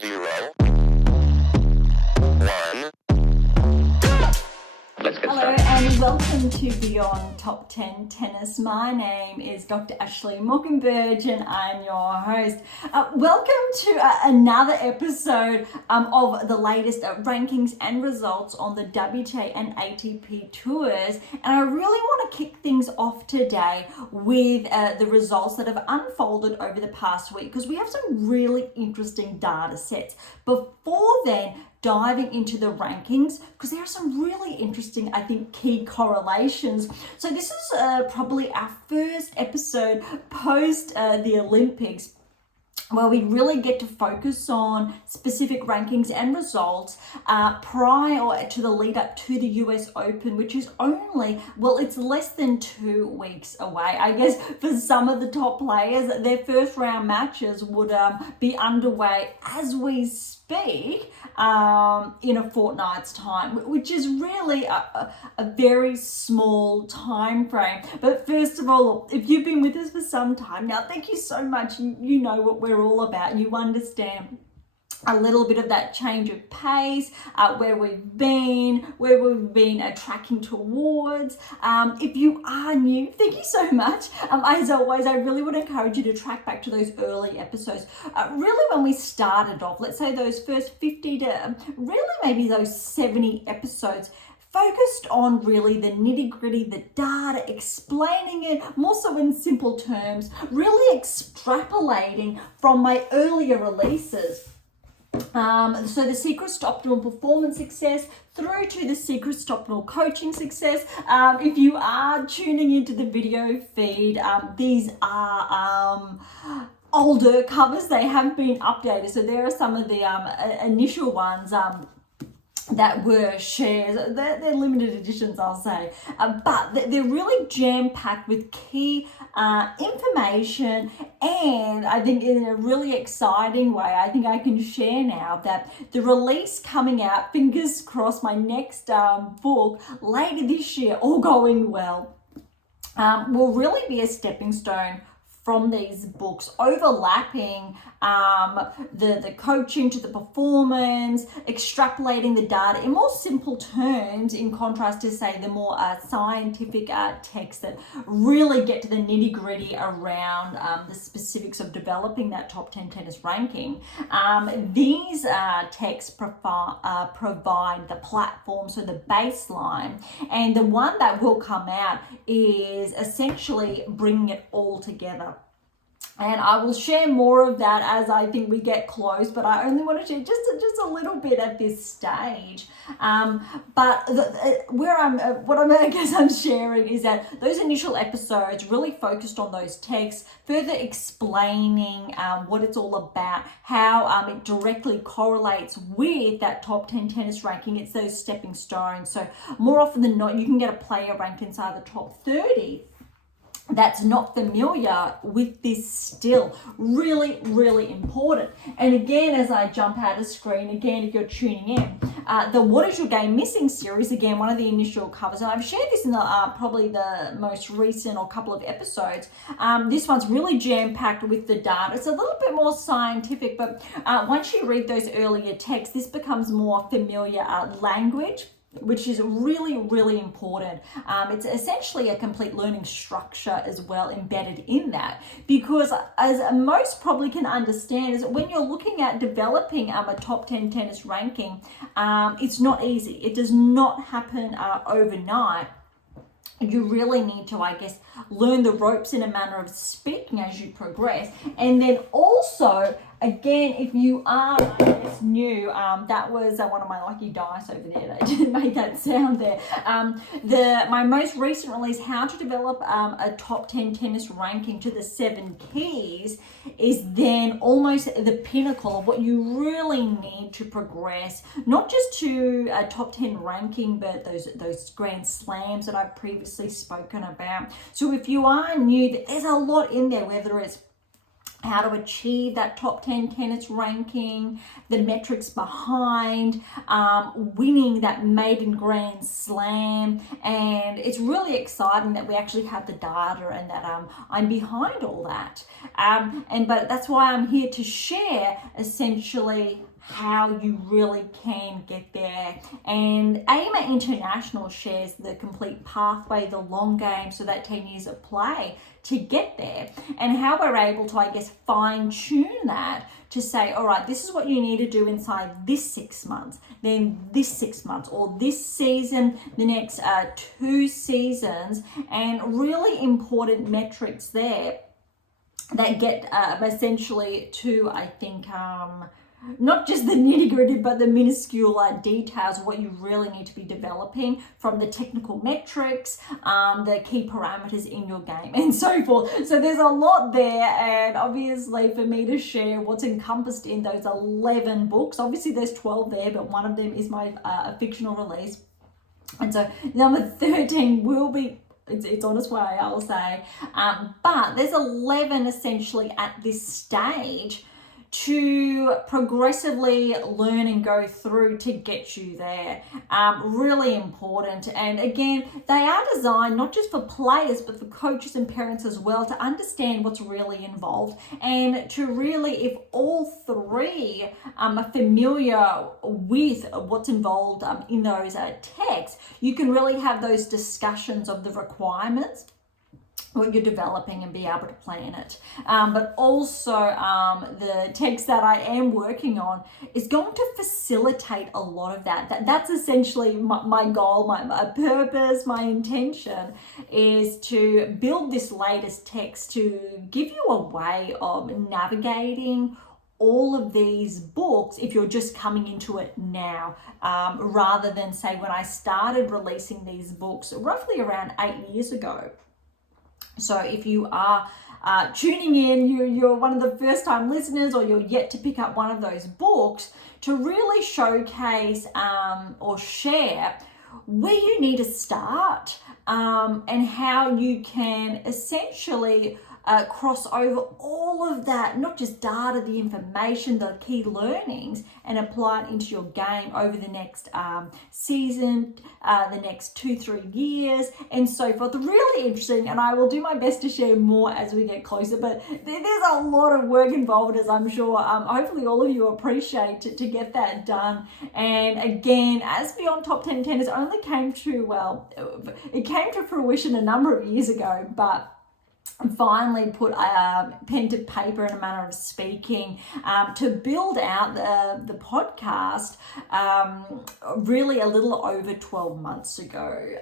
0, 1. Hello and welcome to Beyond Top 10 Tennis. My name is Dr. Ashley Mockenberg and I'm your host. Welcome to another episode of the latest rankings and results on the WTA and ATP tours. And I really want to kick things off today with the results that have unfolded over the past week, because we have some really interesting data sets. Before then, diving into the rankings, because there are some really interesting, I think, key correlations. So this is probably our first episode post the Olympics, where we really get to focus on specific rankings and results prior to the lead up to the US Open, which is only, well, it's less than 2 weeks away. I guess for some of the top players, their first round matches would be underway as we speak in a fortnight's time, which is really a very small time frame. But first of all, if you've been with us for some time now, thank you so much. You know what we're all about. You understand a little bit of that change of pace, where we've been tracking towards. If you are new, thank you so much. As always, I really would encourage you to track back to those early episodes. Really when we started off, let's say those first 50 to really maybe those 70 episodes, focused on really the nitty-gritty, the data, explaining it more so in simple terms, really extrapolating from my earlier releases. So the secrets to optimal performance success through to the secrets to optimal coaching success. If you are tuning into the video feed, these are older covers. They have been updated. So there are some of the initial ones that were shares. They're limited editions, I'll say, but they're really jam-packed with key information, and I think in a really exciting way, I think I can share now that the release coming out, fingers crossed, my next book later this year, all going well, will really be a stepping stone from these books, overlapping the coaching to the performance, extrapolating the data in more simple terms, in contrast to, say, the more scientific texts that really get to the nitty-gritty around the specifics of developing that top 10 tennis ranking. These texts provide the platform, so the baseline, and the one that will come out is essentially bringing it all together. And I will share more of that as I think we get close, but I only want to share just a little bit at this stage. But what I'm sharing is that those initial episodes really focused on those texts, further explaining what it's all about, how it directly correlates with that top 10 tennis ranking. It's those stepping stones. So more often than not, you can get a player ranked inside the top 30 that's not familiar with this still. Really, really important. And again, as I jump out of screen, again, if you're tuning in, the What Is Your Game Missing series, again, one of the initial covers, and I've shared this in the probably the most recent or couple of episodes. This one's really jam-packed with the data. It's a little bit more scientific, but once you read those earlier texts, this becomes more familiar language, which is really, really important. It's essentially a complete learning structure as well embedded in that, because as most probably can understand, is that when you're looking at developing a top 10 tennis ranking, it's not easy. It does not happen overnight. You really need to, I guess, learn the ropes in a manner of speaking as you progress. And then also, again, if you are, I guess, new, that was one of my lucky dice over there that didn't make that sound there. My most recent release, How to Develop a Top 10 Tennis Ranking to the 7 Keys, is then almost the pinnacle of what you really need to progress, not just to a top 10 ranking, but those grand slams that I've previously spoken about. So if you are new, there's a lot in there, whether it's how to achieve that top 10 tennis ranking, the metrics behind winning that maiden Grand Slam. And it's really exciting that we actually have the data and that I'm behind all that. But that's why I'm here to share essentially how you really can get there. And AM8 International shares the complete pathway, the long game, so that 10 years of play to get there, and how we're able to, I guess, fine tune that to say, all right, this is what you need to do inside this 6 months, then this 6 months, or this season, the next 2 seasons, and really important metrics there that get essentially to, I think, not just the nitty-gritty, but the minuscule details of what you really need to be developing, from the technical metrics, the key parameters in your game, and so forth. So there's a lot there, and obviously for me to share what's encompassed in those 11 books, obviously there's 12 there, but one of them is my fictional release. And so number 13 will be, it's on its way, I'll say. But there's 11 essentially at this stage to progressively learn and go through to get you there. Really important. And again, they are designed not just for players, but for coaches and parents as well, to understand what's really involved, and to really, if all three are familiar with what's involved in those texts, you can really have those discussions of the requirements, what you're developing, and be able to plan it. But also the text that I am working on is going to facilitate a lot of that. That's essentially my goal, my purpose, my intention is to build this latest text to give you a way of navigating all of these books if you're just coming into it now, rather than say when I started releasing these books roughly around 8 years ago. So if you are tuning in, you're one of the first time listeners, or you're yet to pick up one of those books, to really showcase or share where you need to start, and how you can essentially cross over all of that, not just data, the information, the key learnings, and apply it into your game over the next season, the next 2-3 years, and so forth. Really interesting, and I will do my best to share more as we get closer, but there's a lot of work involved, as I'm sure hopefully all of you appreciate, to get that done. And again, as Beyond Top 10 Tennis only came to fruition a number of years ago, but finally put pen to paper in a manner of speaking, to build out the podcast really a little over 12 months ago.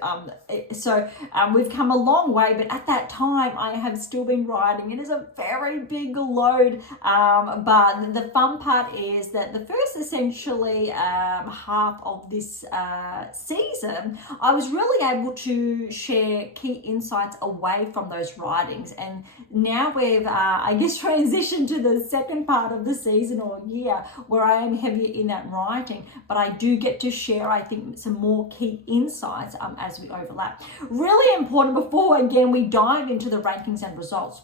So we've come a long way, but at that time I have still been writing. It is a very big load, but the fun part is that the first essentially half of this season, I was really able to share key insights away from those writings. And now we've, I guess, transitioned to the second part of the season or year where I am heavier in that writing, but I do get to share, I think, some more key insights as we overlap. Really important before, again, we dive into the rankings and results.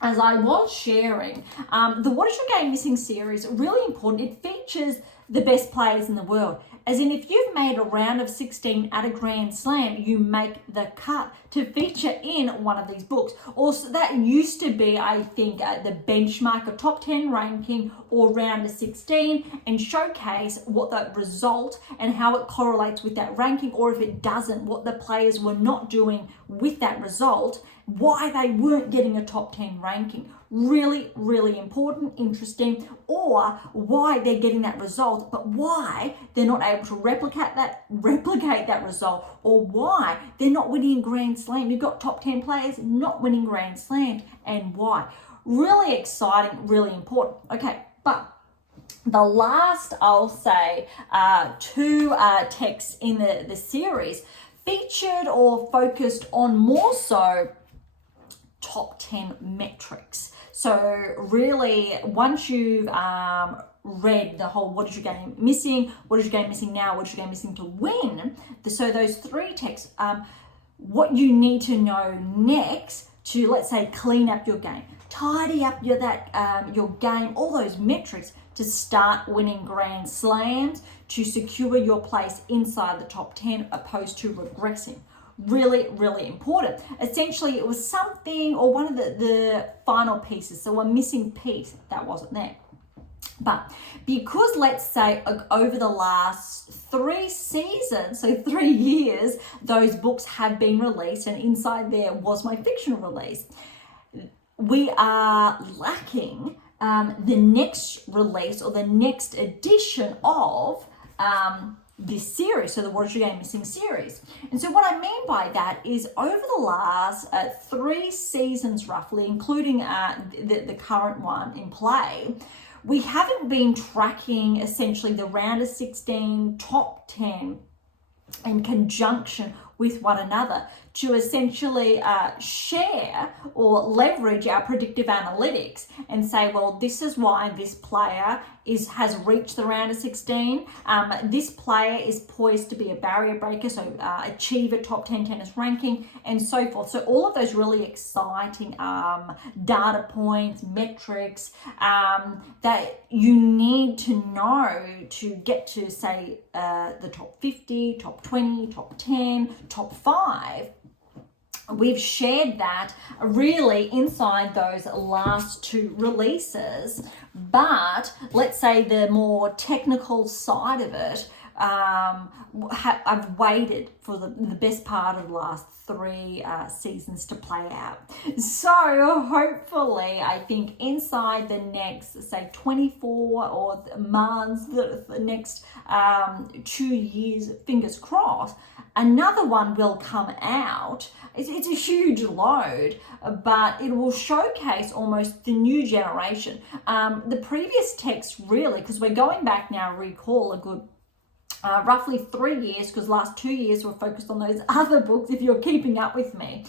As I was sharing, the What Is Your Game Missing series, really important. It features the best players in the world. As in, if you've made a round of 16 at a Grand Slam, you make the cut to feature in one of these books. Also, that used to be, I think, the benchmark, a top 10 ranking or round of 16, and showcase what the result and how it correlates with that ranking, or if it doesn't, what the players were not doing with that result, why they weren't getting a top 10 ranking. Really, really important, interesting, or why they're getting that result, but why they're not able to replicate that result, or why they're not winning Grand Slam. You've got top 10 players not winning Grand Slams, and why. Really exciting, really important. Okay, but the last, I'll say, two texts in the series featured or focused on more so top 10 metrics. So really, once you've read the whole what is your game missing, what is your game missing now, what is your game missing to win, so those three texts, what you need to know next to, let's say, clean up your game, tidy up your game, all those metrics to start winning Grand Slams, to secure your place inside the top 10 opposed to regressing. Really, really important. Essentially, it was something, or one of the final pieces, so a missing piece that wasn't there. But because, let's say, over the last 3 seasons, so 3 years, those books have been released, and inside there was my fictional release, we are lacking the next release or the next edition of this series, so the What Is Your Game Missing series. And so what I mean by that is over the last 3 seasons roughly, including the current one in play, we haven't been tracking essentially the round of 16 top 10 in conjunction with one another to essentially share or leverage our predictive analytics and say, well, this is why this player has reached the round of 16. This player is poised to be a barrier breaker, so achieve a top 10 tennis ranking, and so forth. So all of those really exciting data points, metrics that you need to know to get to, say, the top 50, top 20, top 10, top 5. We've shared that really inside those last 2 releases, but let's say the more technical side of it, I've waited for the best part of the last 3 seasons to play out. So hopefully, I think inside the next, say, 24 or months, the next 2 years, fingers crossed, another one will come out. It's a huge load, but it will showcase almost the new generation. The previous text really, because we're going back now, recall a good roughly 3 years, because last 2 years were focused on those other books, if you're keeping up with me.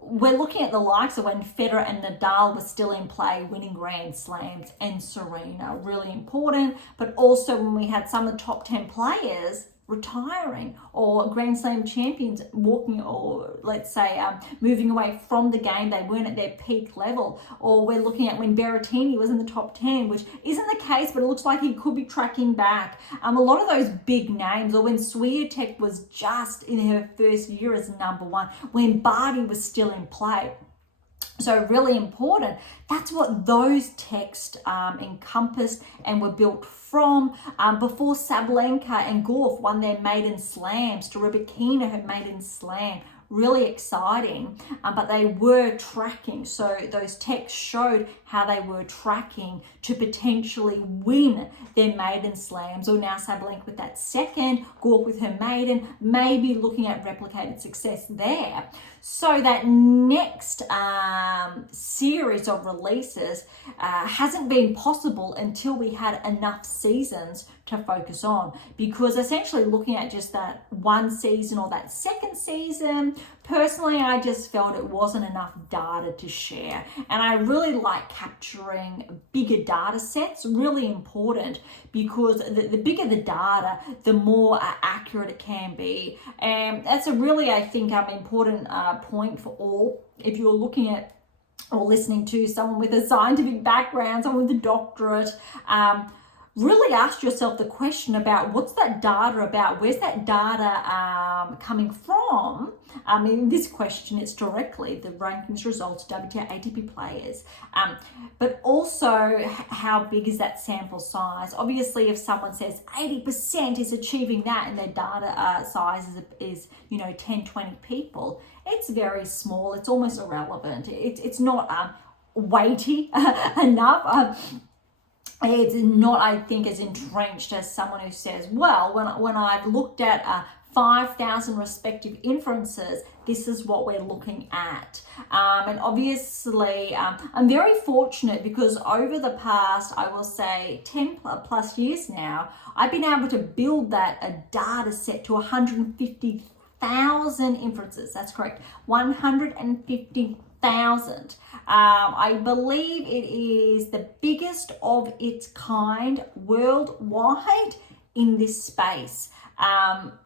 We're looking at the likes of when Federer and Nadal were still in play, winning Grand Slams, and Serena, really important. But also when we had some of the top 10 players retiring, or Grand Slam champions walking, or let's say moving away from the game, they weren't at their peak level. Or we're looking at when Berrettini was in the top 10, which isn't the case, but it looks like he could be tracking back. A lot of those big names, or when Swiatek was just in her first year as number 1, when Barty was still in play. So really important. That's what those texts encompassed and were built from. Before Sabalenka and Gauff won their maiden slams, to Rybakina, her maiden slam. Really exciting, but they were tracking. So those texts showed how they were tracking to potentially win their maiden slams, or now Sabalenka with that second, Gauff with her maiden, maybe looking at replicated success there. So that next series of releases hasn't been possible until we had enough seasons to focus on, because essentially looking at just that one season or that second season, personally, I just felt it wasn't enough data to share. And I really like capturing bigger data sets, really important, because the bigger the data, the more accurate it can be. And that's a really, I think, important point for all. If you're looking at or listening to someone with a scientific background, someone with a doctorate, really ask yourself the question about what's that data about? Where's that data coming from? In this question, it's directly the rankings results, WTA, ATP players, but also how big is that sample size? Obviously, if someone says 80% is achieving that and their data size is 10, 20 people, it's very small. It's almost irrelevant. It's not weighty enough. It's not, I think, as entrenched as someone who says, well, when I've looked at 5,000 respective inferences, this is what we're looking at. And obviously, I'm very fortunate because over the past, I will say, 10 plus years now, I've been able to build a data set to 150,000 inferences. That's correct, 150,000. I believe it is the biggest of its kind worldwide in this space.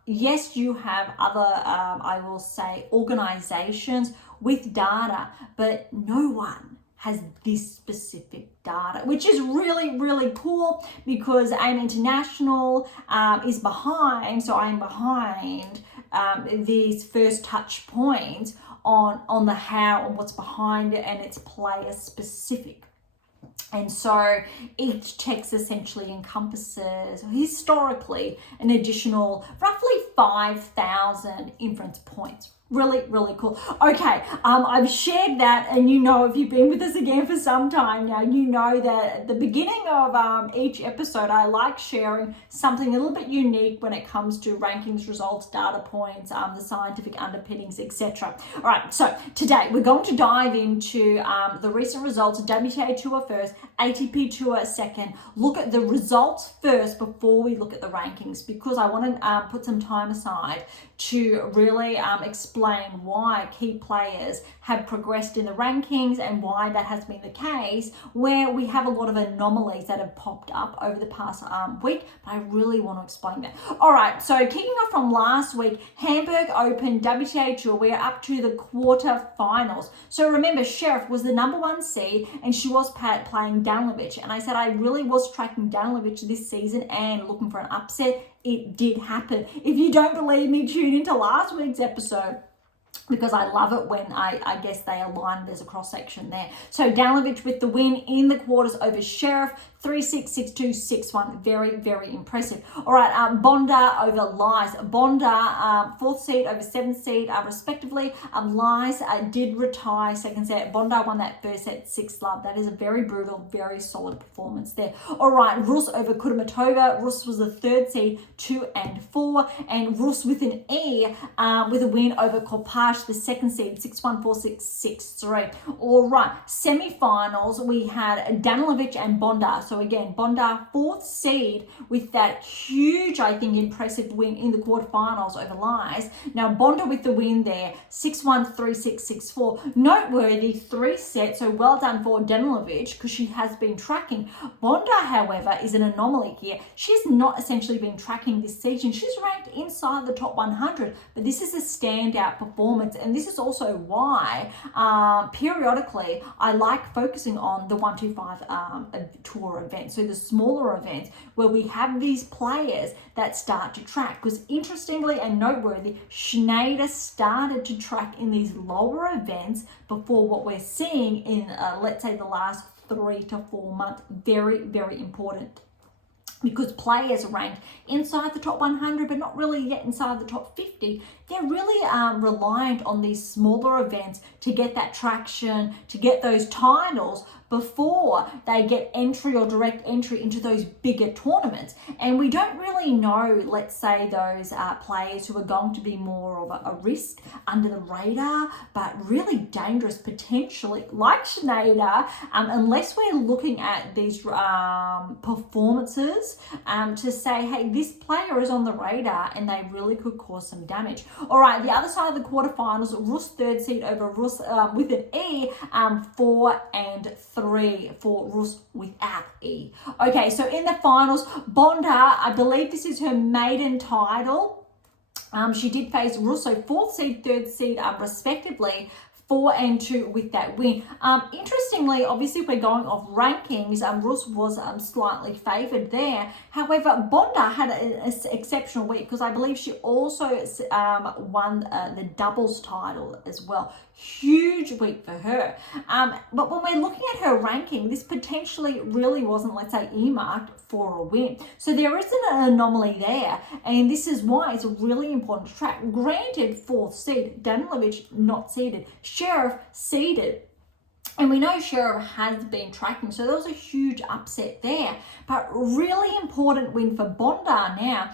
Yes, you have other, I will say, organizations with data, but no one has this specific data, which is really, really cool because AM International is behind, so I'm behind these first touch points on the how and what's behind it, and it's player specific. And so each text essentially encompasses historically an additional roughly 5,000 inference points. Really, really cool. Okay, I've shared that, and you know, if you've been with us again for some time now, you know that at the beginning of each episode, I like sharing something a little bit unique when it comes to rankings, results, data points, the scientific underpinnings, etc. All right, so today we're going to dive into the recent results of WTA Tour first, ATP Tour second. Look at the results first before we look at the rankings, because I want to put some time aside to really explain why key players have progressed in the rankings and why that has been the case, where we have a lot of anomalies that have popped up over the past week, but I really want to explain that. All right, so kicking off from last week, Hamburg Open WTA Tour, we're up to the quarterfinals. So remember, Sheriff was the number 1 seed and she was playing Danilovic, and I said I really was tracking Danilovic this season and looking for an upset. It did happen. If you don't believe me, tune into last week's episode, because I love it when I guess they align. There's a cross section there. So Danilovic with the win in the quarters over Sheriff, 3-6, 6-2, 6-1. Very, very impressive. All right, Bondar over Lies. Bondar, 4th seed over 7th seed, respectively. Lies did retire second set. Bondar won that first set, 6-love. That is a very brutal, very solid performance there. All right, Rus over Kudermetova. Rus was the 3rd seed, 2 and 4. And Rus with an E with a win over Korpash, the 2nd seed, 6-1, 4-6, 6-3. All right, semi-finals, we had Danilovic and Bondar. So again, Bondar 4th seed with that huge, I think, impressive win in the quarterfinals over Lies. Now Bondar with the win there, 6-1, 3-6, 6-4. Noteworthy 3 sets, so well done for Danilovic because she has been tracking. Bondar, however, is an anomaly here. She's not essentially been tracking this season. She's ranked inside the top 100, but this is a standout performance, and this is also why periodically I like focusing on the 125 tour events, so the smaller events where we have these players that start to track, because interestingly and noteworthy, Schneider started to track in these lower events before what we're seeing in let's say the last 3 to 4 months. Very, very important, because players ranked inside the top 100 but not really yet inside the top 50, they're really reliant on these smaller events to get that traction, to get those titles before they get entry or direct entry into those bigger tournaments. And we don't really know, let's say, those players who are going to be more of a risk under the radar, but really dangerous potentially, like Schneider, unless we're looking at these performances to say, hey, this player is on the radar and they really could cause some damage. All right, the other side of the quarterfinals, Rus 3rd seed over Rus with an E, 4 and 3 for Rus without E. Okay, so in the finals, Bondar, I believe this is her maiden title. She did face Rus, so 4th seed, 3rd seed, respectively. 4 and 2 with that win. Interestingly, obviously, if we're going off rankings, Rus was slightly favoured there. However, Bondar had an exceptional week because I believe she also won the doubles title as well. Huge week for her. But when we're looking at her ranking, this potentially really wasn't, let's say, earmarked for a win. So there is an anomaly there, and this is why it's really important to track. Granted, 4th seed, Danilovic not seeded, Sheriff seeded. And we know Sheriff has been tracking, so there was a huge upset there. But really important win for Bondar now.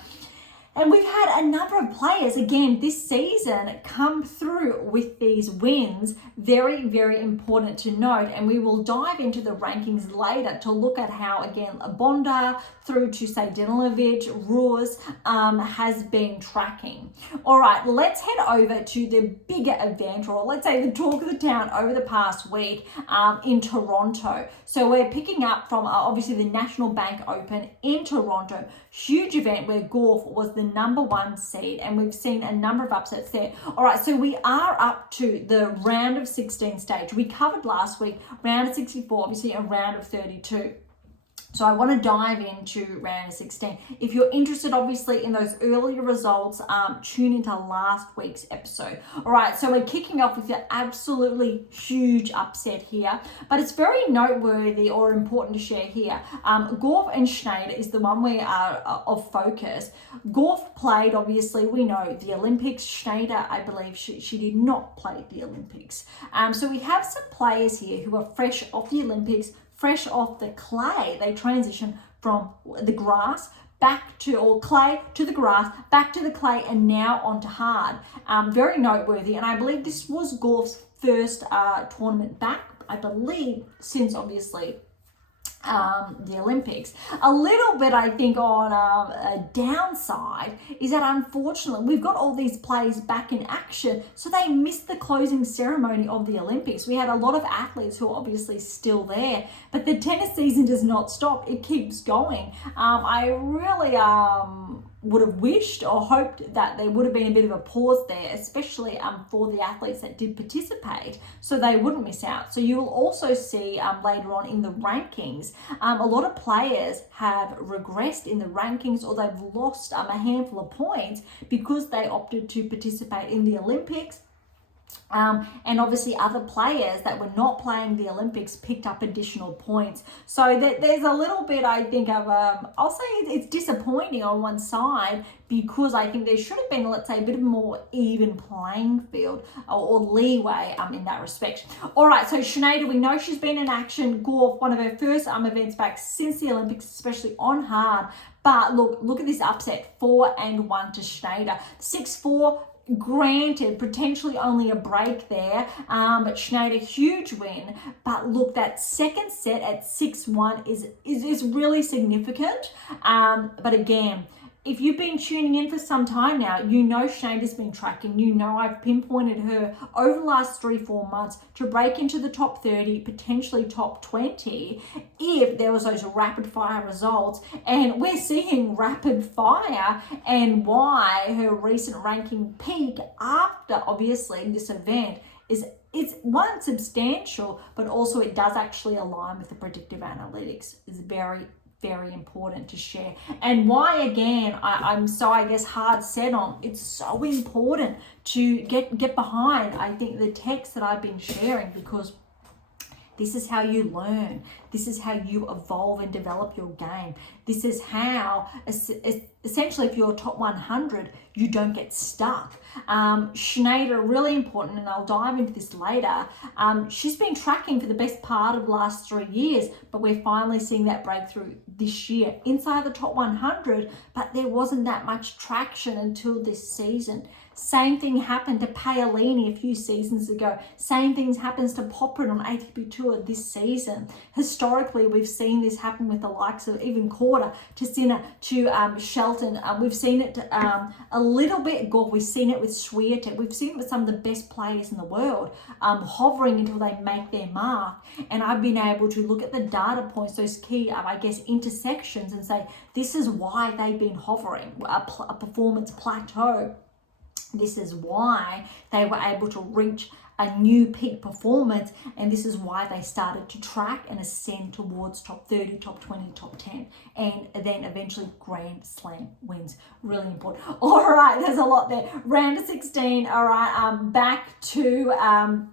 And we've had a number of players, again, this season come through with these wins. Very, very important to note. And we will dive into the rankings later to look at how, again, Bondar through to, say, Danilovic, Rus has been tracking. All right, let's head over to the bigger event, or let's say the talk of the town over the past week in Toronto. So we're picking up from, obviously, the National Banque Open in Toronto. Huge event where golf was the number 1 seed, and we've seen a number of upsets there. All right, so we are up to the round of 16 stage. We covered last week round of 64, obviously a round of 32. So I want to dive into round of 16. If you're interested, obviously, in those earlier results, tune into last week's episode. All right, so we're kicking off with an absolutely huge upset here, but it's very noteworthy or important to share here. Gauff and Schneider is the one we are of focus. Gauff played, obviously, we know, the Olympics. Schneider, I believe, she did not play the Olympics. So we have some players here who are fresh off the Olympics, fresh off the clay. They transition from the grass back to, or clay to the grass, back to the clay, and now onto hard. Very noteworthy, and I believe this was Gauff's first tournament back, I believe, since obviously the Olympics. A little bit, I think, on a downside is that unfortunately we've got all these players back in action, so they missed the closing ceremony of the Olympics. We had a lot of athletes who are obviously still there, but the tennis season does not stop. It keeps going. I really would have wished or hoped that there would have been a bit of a pause there, especially for the athletes that did participate, so they wouldn't miss out. So you will also see later on in the rankings, a lot of players have regressed in the rankings, or they've lost a handful of points because they opted to participate in the Olympics. And obviously other players that were not playing the Olympics picked up additional points. So there's a little bit, I think, of, I'll say it's disappointing on one side, because I think there should have been, let's say, a bit of more even playing field or leeway in that respect. All right, so Schneider, we know she's been in action. Gauff, one of her first events back since the Olympics, especially on hard. But look at this upset, 4-1 to Schneider. 6-4. Granted, potentially only a break there, but Schneider, huge win. But look, that second set at 6-1 is really significant. But again, if you've been tuning in for some time now, you know Schneider's been tracking. You know I've pinpointed her over the last 3-4 months to break into the top 30, potentially top 20, if there was those rapid fire results. And we're seeing rapid fire, and why her recent ranking peak after obviously this event it's one, substantial, but also it does actually align with the predictive analytics. It's very important to share. And why, again, I'm so, I guess, hard set on, it's so important to get behind, I think, the text that I've been sharing, because this is how you learn. This is how you evolve and develop your game. This is how, essentially, if you're top 100, you don't get stuck. Schneider, really important, and I'll dive into this later. She's been tracking for the best part of the last 3 years, but we're finally seeing that breakthrough this year inside the top 100, but there wasn't that much traction until this season. Same thing happened to Paolini a few seasons ago. Same things happens to Popyrin on ATP Tour this season. Historically, we've seen this happen with the likes of even Korda to Sinner to Shelton. We've seen it a little bit. God, we've seen it with Swiatek. We've seen it with some of the best players in the world, hovering until they make their mark. And I've been able to look at the data points, those key, I guess, intersections, and say this is why they've been hovering, a performance plateau. This is why they were able to reach a new peak performance, and this is why they started to track and ascend towards top 30, top 20, top 10, and then eventually Grand Slam wins. Really important. All right, there's a lot there. Round of 16. All right, back to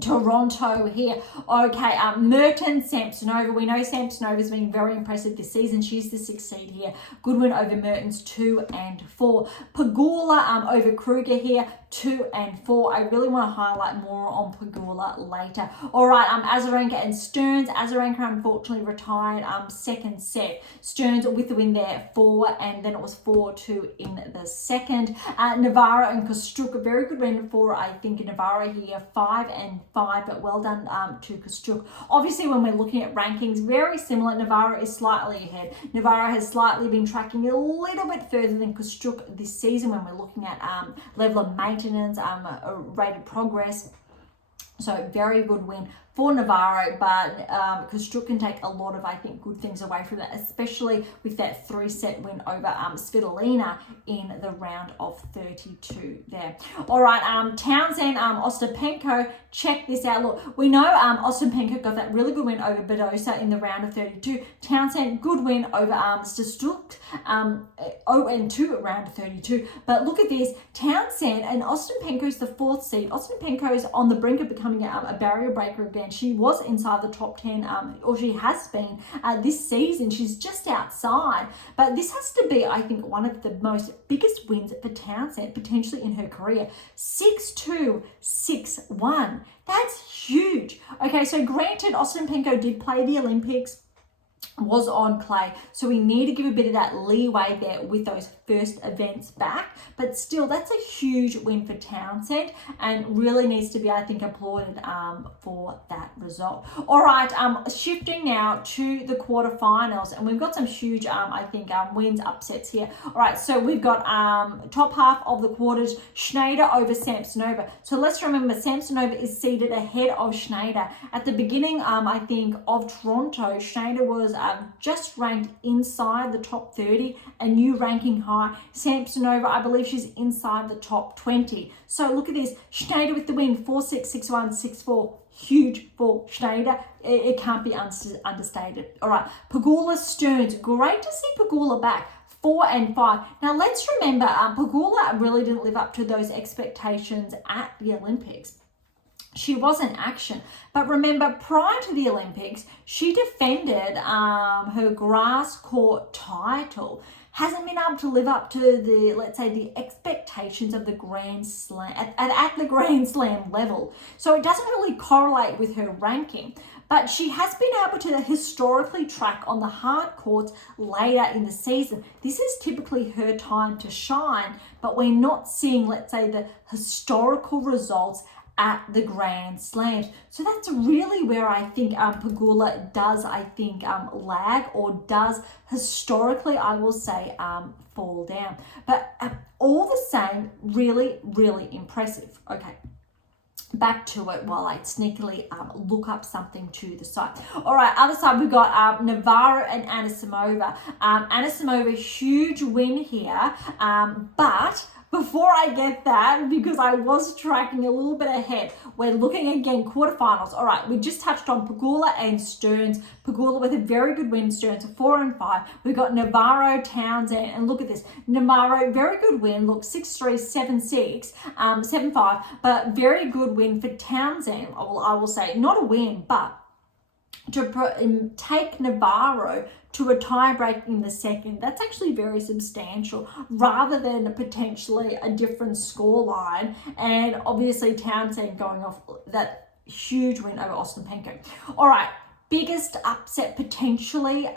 Toronto here. Okay, Mertens, Samsonova. We know Samsonova's been very impressive this season. She's the 6th seed here. Good win over Mertens, 2-4. Pegula over Kruger here, 2-4. I really want to highlight more on Pegula later. All right, Azarenka and Stearns. Azarenka unfortunately retired second set. Stearns with the win there, 4, and then it was 4-2 in the second. Navarro and Kostruk, a very good win for, I think, Navarro here, 5-5, but well done to Kostruk. Obviously, when we're looking at rankings, very similar. Navarro is slightly ahead. Navarro has slightly been tracking a little bit further than Kostruk this season when we're looking at level of maintenance, rated progress. So very good win for Navarro, but because Struk can take a lot of, I think, good things away from that, especially with that 3-set win over Svitolina in the round of 32 there. All right, Townsend, Ostapenko, check this out. Look, we know Ostapenko got that really good win over Badosa in the round of 32. Townsend, good win over Struk, 0-2 at round of 32. But look at this, Townsend and Ostapenko's the 4th seed. Ostapenko is on the brink of becoming a barrier breaker again. She was inside the top 10, or she has been this season. She's just outside. But this has to be, I think, one of the most biggest wins for Townsend potentially in her career. 6-2, 6-1. That's huge. Okay, so granted, Ostapenko did play the Olympics, was on clay, so we need to give a bit of that leeway there with those first events back, but still that's a huge win for Townsend and really needs to be, I think, applauded for that result. All right, shifting now to the quarterfinals, and we've got some huge I think wins, upsets here. All right, so we've got top half of the quarters, Schneider over Samsonova. So let's remember, Samsonova is seated ahead of Schneider. At the beginning I think of Toronto, Schneider was just ranked inside the top 30, a new ranking high. Samsonova, I believe she's inside the top 20. So look at this, Schneider with the win, 4-6, 6-1, 6-4. Huge for Schneider. It can't be understated. All right, Pegula, Stearns. Great to see Pegula back. 4-5. Now let's remember, Pegula really didn't live up to those expectations at the Olympics. She was in action, but remember, prior to the Olympics, she defended her grass court title. Hasn't been able to live up to the, let's say, the expectations of the Grand Slam, at the Grand Slam level. So it doesn't really correlate with her ranking, but she has been able to historically track on the hard courts later in the season. This is typically her time to shine, but we're not seeing, let's say, the historical results at the Grand Slams. So that's really where I think Pegula does, I think, lag, or does historically, I will say, fall down. But all the same, really, really impressive. Okay, back to it while I sneakily look up something to the side. All right, other side, we've got Navarro and Anisimova. Anisimova, huge win here, but before I get that, because I was tracking a little bit ahead, we're looking again quarterfinals. All right, we just touched on Pegula and Stearns. Pegula with a very good win, Stearns 4-5. We've got Navarro, Townsend, and look at this. Navarro, very good win. Look, 6-3, 7-6, 7-5, but very good win for Townsend. I will say, not a win, but to take Navarro to a tie-break in the second, that's actually very substantial, rather than potentially a different scoreline. And obviously Townsend going off that huge win over Ostapenko. All right, biggest upset potentially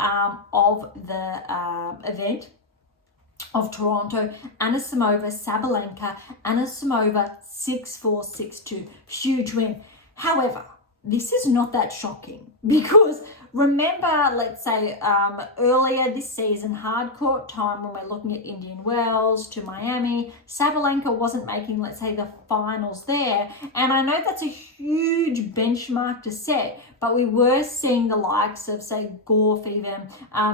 of the event of Toronto, Anisimova, Sabalenka. Anisimova 6-4, 6-2, huge win. However, this is not that shocking, because remember, let's say earlier this season, hardcourt time, when we're looking at Indian Wells to Miami, Sabalenka wasn't making, let's say, the finals there. And I know that's a huge benchmark to set, but we were seeing the likes of, say, Gorf even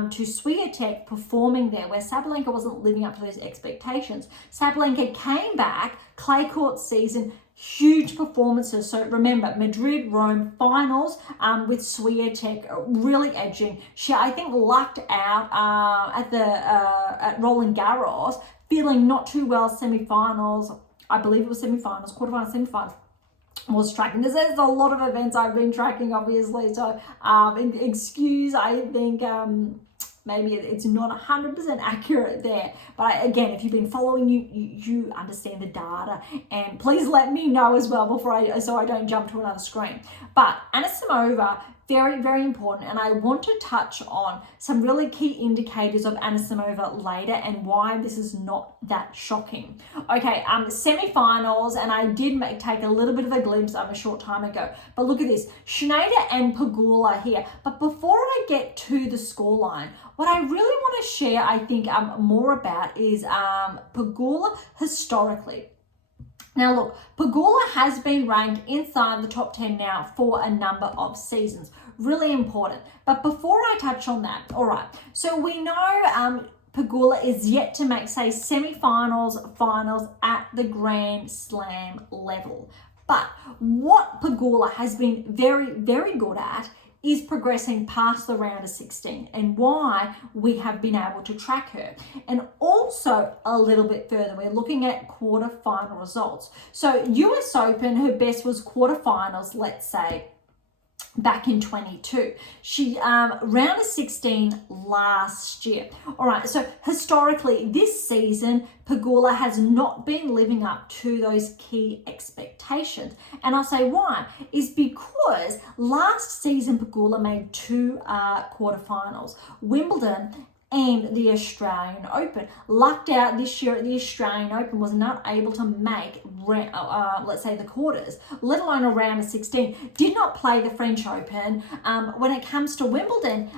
to Swiatek performing there, where Sabalenka wasn't living up to those expectations. Sabalenka came back, clay court season, huge performances. So remember, Madrid, Rome finals with Swiatek really edging. She, I think, lucked out at Roland Garros, feeling not too well semi-finals. I believe it was semi-finals, quarterfinals, semi-finals. Was tracking. There's a lot of events I've been tracking, obviously. So excuse, I think maybe it's not 100% accurate there, but again, if you've been following, you understand the data, and please let me know as well so I don't jump to another screen. But Anisimova, very, very important, and I want to touch on some really key indicators of Anisimova later and why this is not that shocking. Okay, semi-finals, and I did take a little bit of a glimpse a short time ago, but look at this, Schneider and Pegula here. But before I get to the scoreline, what I really want to share, I think, more about is Pegula historically. Now look, Pegula has been ranked inside the top 10 now for a number of seasons. Really important. But before I touch on that, all right, so we know Pegula is yet to make, say, semi-finals, finals at the Grand Slam level. But what Pegula has been very, very good at is progressing past the round of 16, and why we have been able to track her. And also a little bit further, we're looking at quarterfinal results. So US Open, her best was quarterfinals, let's say, back in 22. She round of 16 last year. All right, so historically this season Pegula has not been living up to those key expectations, and I'll say why is because last season Pegula made two quarterfinals, Wimbledon and the Australian Open. Lucked out this year at the Australian Open, was not able to make, let's say, the quarters, let alone a round of 16. Did not play the French Open. When it comes to Wimbledon,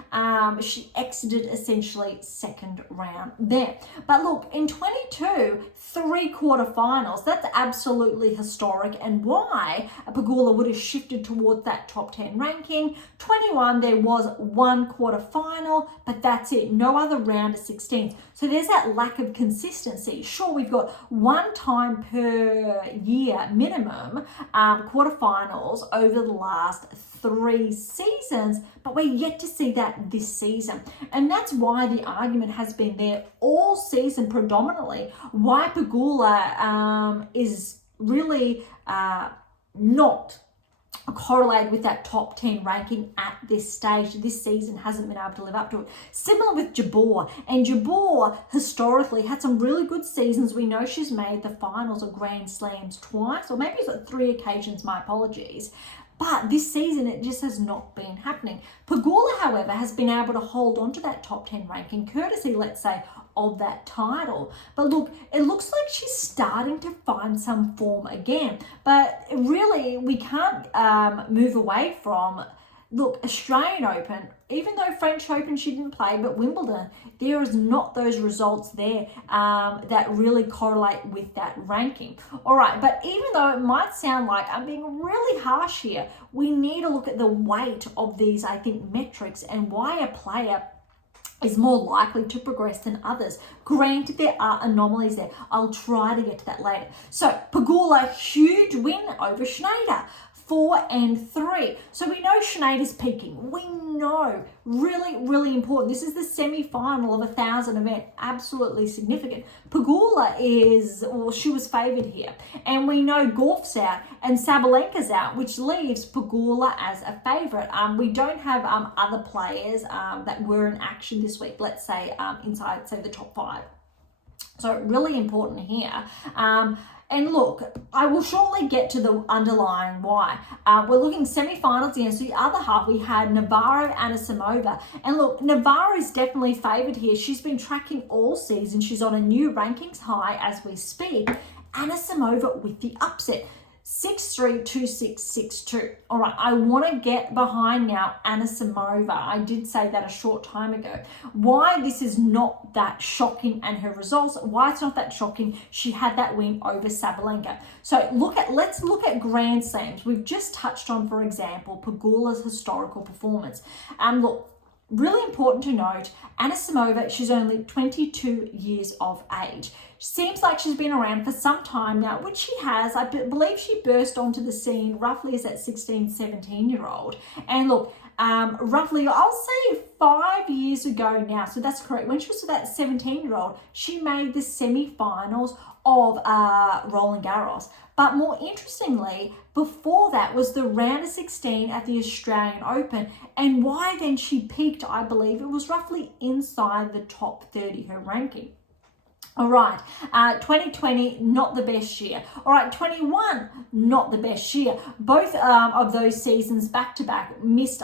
she exited essentially second round there. But look, in 22, 3 quarterfinals, that's absolutely historic, and why Pegula would have shifted towards that top 10 ranking. 21, there was 1 quarterfinal, but that's it. No other round of 16. So there's that lack of consistency. Sure, we've got 1 time per year minimum quarterfinals over the last 3 seasons, but we're yet to see that this season. And that's why the argument has been there all season predominantly, why Pegula is really not correlated with that top 10 ranking at this stage. This season hasn't been able to live up to it. Similar with Jabeur, and Jabeur historically had some really good seasons. We know she's made the finals of Grand Slams twice, or maybe it's like 3 occasions, my apologies. But this season, it just has not been happening. Pegula, however, has been able to hold on to that top 10 ranking, courtesy, let's say, of that title. But look, it looks like she's starting to find some form again. But really, we can't move away from, look, Australian Open, even though French Open she didn't play, but Wimbledon, there is not those results there that really correlate with that ranking. All right, but even though it might sound like I'm being really harsh here, we need to look at the weight of these, I think, metrics and why a player is more likely to progress than others. Granted, there are anomalies there. I'll try to get to that later. So, Pegula, huge win over Schneider. 4-3. So we know Schneider's peaking. We know, really, really important. This is the semi-final of a 1,000 event. Absolutely significant. Pegula is, well, she was favoured here. And we know Gauff's out and Sabalenka's out, which leaves Pegula as a favourite. We don't have other players that were in action this week, let's say inside, say, the top 5. So really important here. And look, I will shortly get to the underlying why. We're looking semi-finals again. So the other half, we had Navarro, Anisimova. And look, Navarro is definitely favoured here. She's been tracking all season. She's on a new rankings high as we speak. Anisimova with the upset. 6-3, 2-6, 6-2. All right, I want to get behind now Anisimova. I did say that a short time ago. Why this is not that shocking and her results, why it's not that shocking, she had that win over Sabalenka. So let's look at Grand Slams. We've just touched on, for example, Pegula's historical performance. Look, really important to note, Anisimova, she's only 22 years of age. Seems like she's been around for some time now, which she has. I believe she burst onto the scene roughly as that 16, 17-year-old. And look, roughly, I'll say 5 years ago now, so that's correct. When she was that 17-year-old, she made the semi-finals of Roland Garros. But more interestingly, before that was the round of 16 at the Australian Open. And why then she peaked, I believe, it was roughly inside the top 30, her ranking. All right, 2020, not the best year. All right, 21, not the best year. Both of those seasons back-to-back missed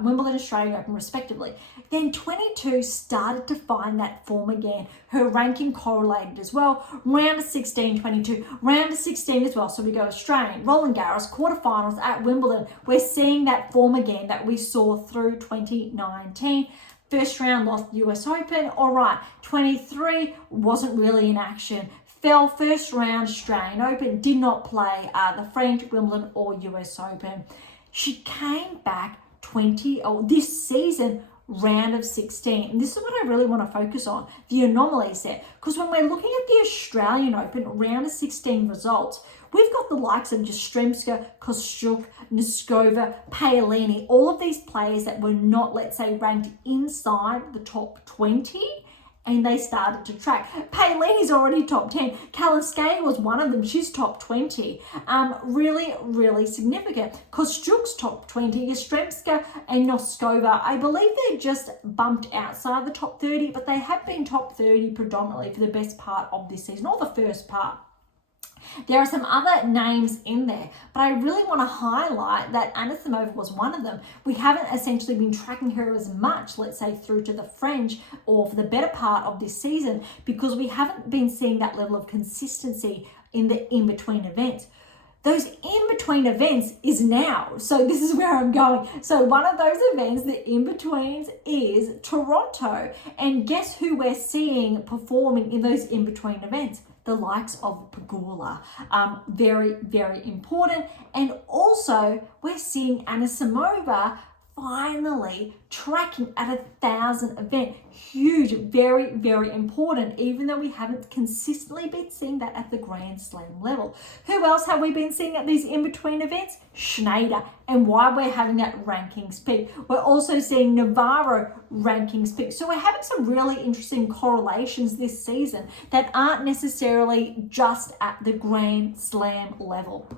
Wimbledon, Australian Open, respectively. Then 22 started to find that form again. Her ranking correlated as well. Round of 16, 22. Round of 16 as well. So we go Australian, Roland Garros, quarterfinals at Wimbledon. We're seeing that form again that we saw through 2019. First round lost US Open. All right, 23 wasn't really in action. fell first round Australian Open, did not play the French, Wimbledon or US Open. She came back this season, round of 16. And this is what I really want to focus on, the anomalies there. Because when we're looking at the Australian Open round of 16 results, we've got the likes of Jastrzemska, Kostyuk, Noskova, Paolini, all of these players that were not, let's say, ranked inside the top 20, and they started to track. Paolini's already top 10. Kalinskaya was one of them. She's top 20. Really, really significant. Kostyuk's top 20. Jastrzemska and Noskova, I believe they're just bumped outside the top 30, but they have been top 30 predominantly for the best part of this season, or the first part. There are some other names in there, but I really want to highlight that Anisimova was one of them. We haven't essentially been tracking her as much, let's say, through to the French or for the better part of this season, because we haven't been seeing that level of consistency in the in-between events. Those in-between events is now. So this is where I'm going. So one of those events, the in-betweens, is Toronto. And guess who we're seeing performing in those in-between events? The likes of Pegula. Very, very important. And also, we're seeing Anisimova finally tracking at 1,000 event. Huge, very, very important, even though we haven't consistently been seeing that at the Grand Slam level. Who else have we been seeing at these in-between events? Schneider. And why we're having that rankings peak. We're also seeing Navarro rankings peak. So we're having some really interesting correlations this season that aren't necessarily just at the Grand Slam level.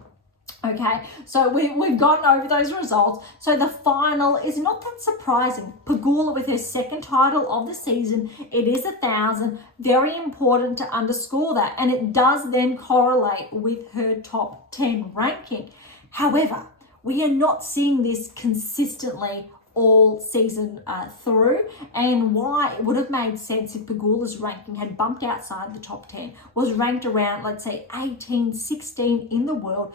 Okay, so we've gotten over those results. So the final is not that surprising. Pegula with her second title of the season. It is 1,000. Very important to underscore that. And it does then correlate with her top 10 ranking. However, we are not seeing this consistently all season through, and why it would have made sense if Pegula's ranking had bumped outside the top 10, was ranked around, let's say, 18, 16 in the world.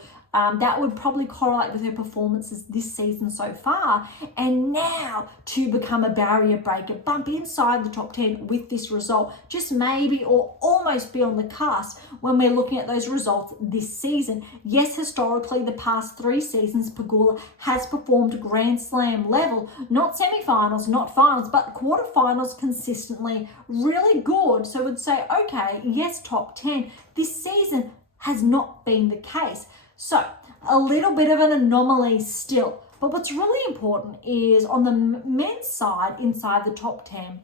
That would probably correlate with her performances this season so far. And now to become a barrier breaker, bump inside the top 10 with this result, just maybe or almost be on the cusp when we're looking at those results this season. Yes, historically, the past 3 seasons, Pegula has performed Grand Slam level, not semifinals, not finals, but quarterfinals consistently. Really good. So I would say, okay, yes, top 10. This season has not been the case. So a little bit of an anomaly still, but what's really important is on the men's side, inside the top 10,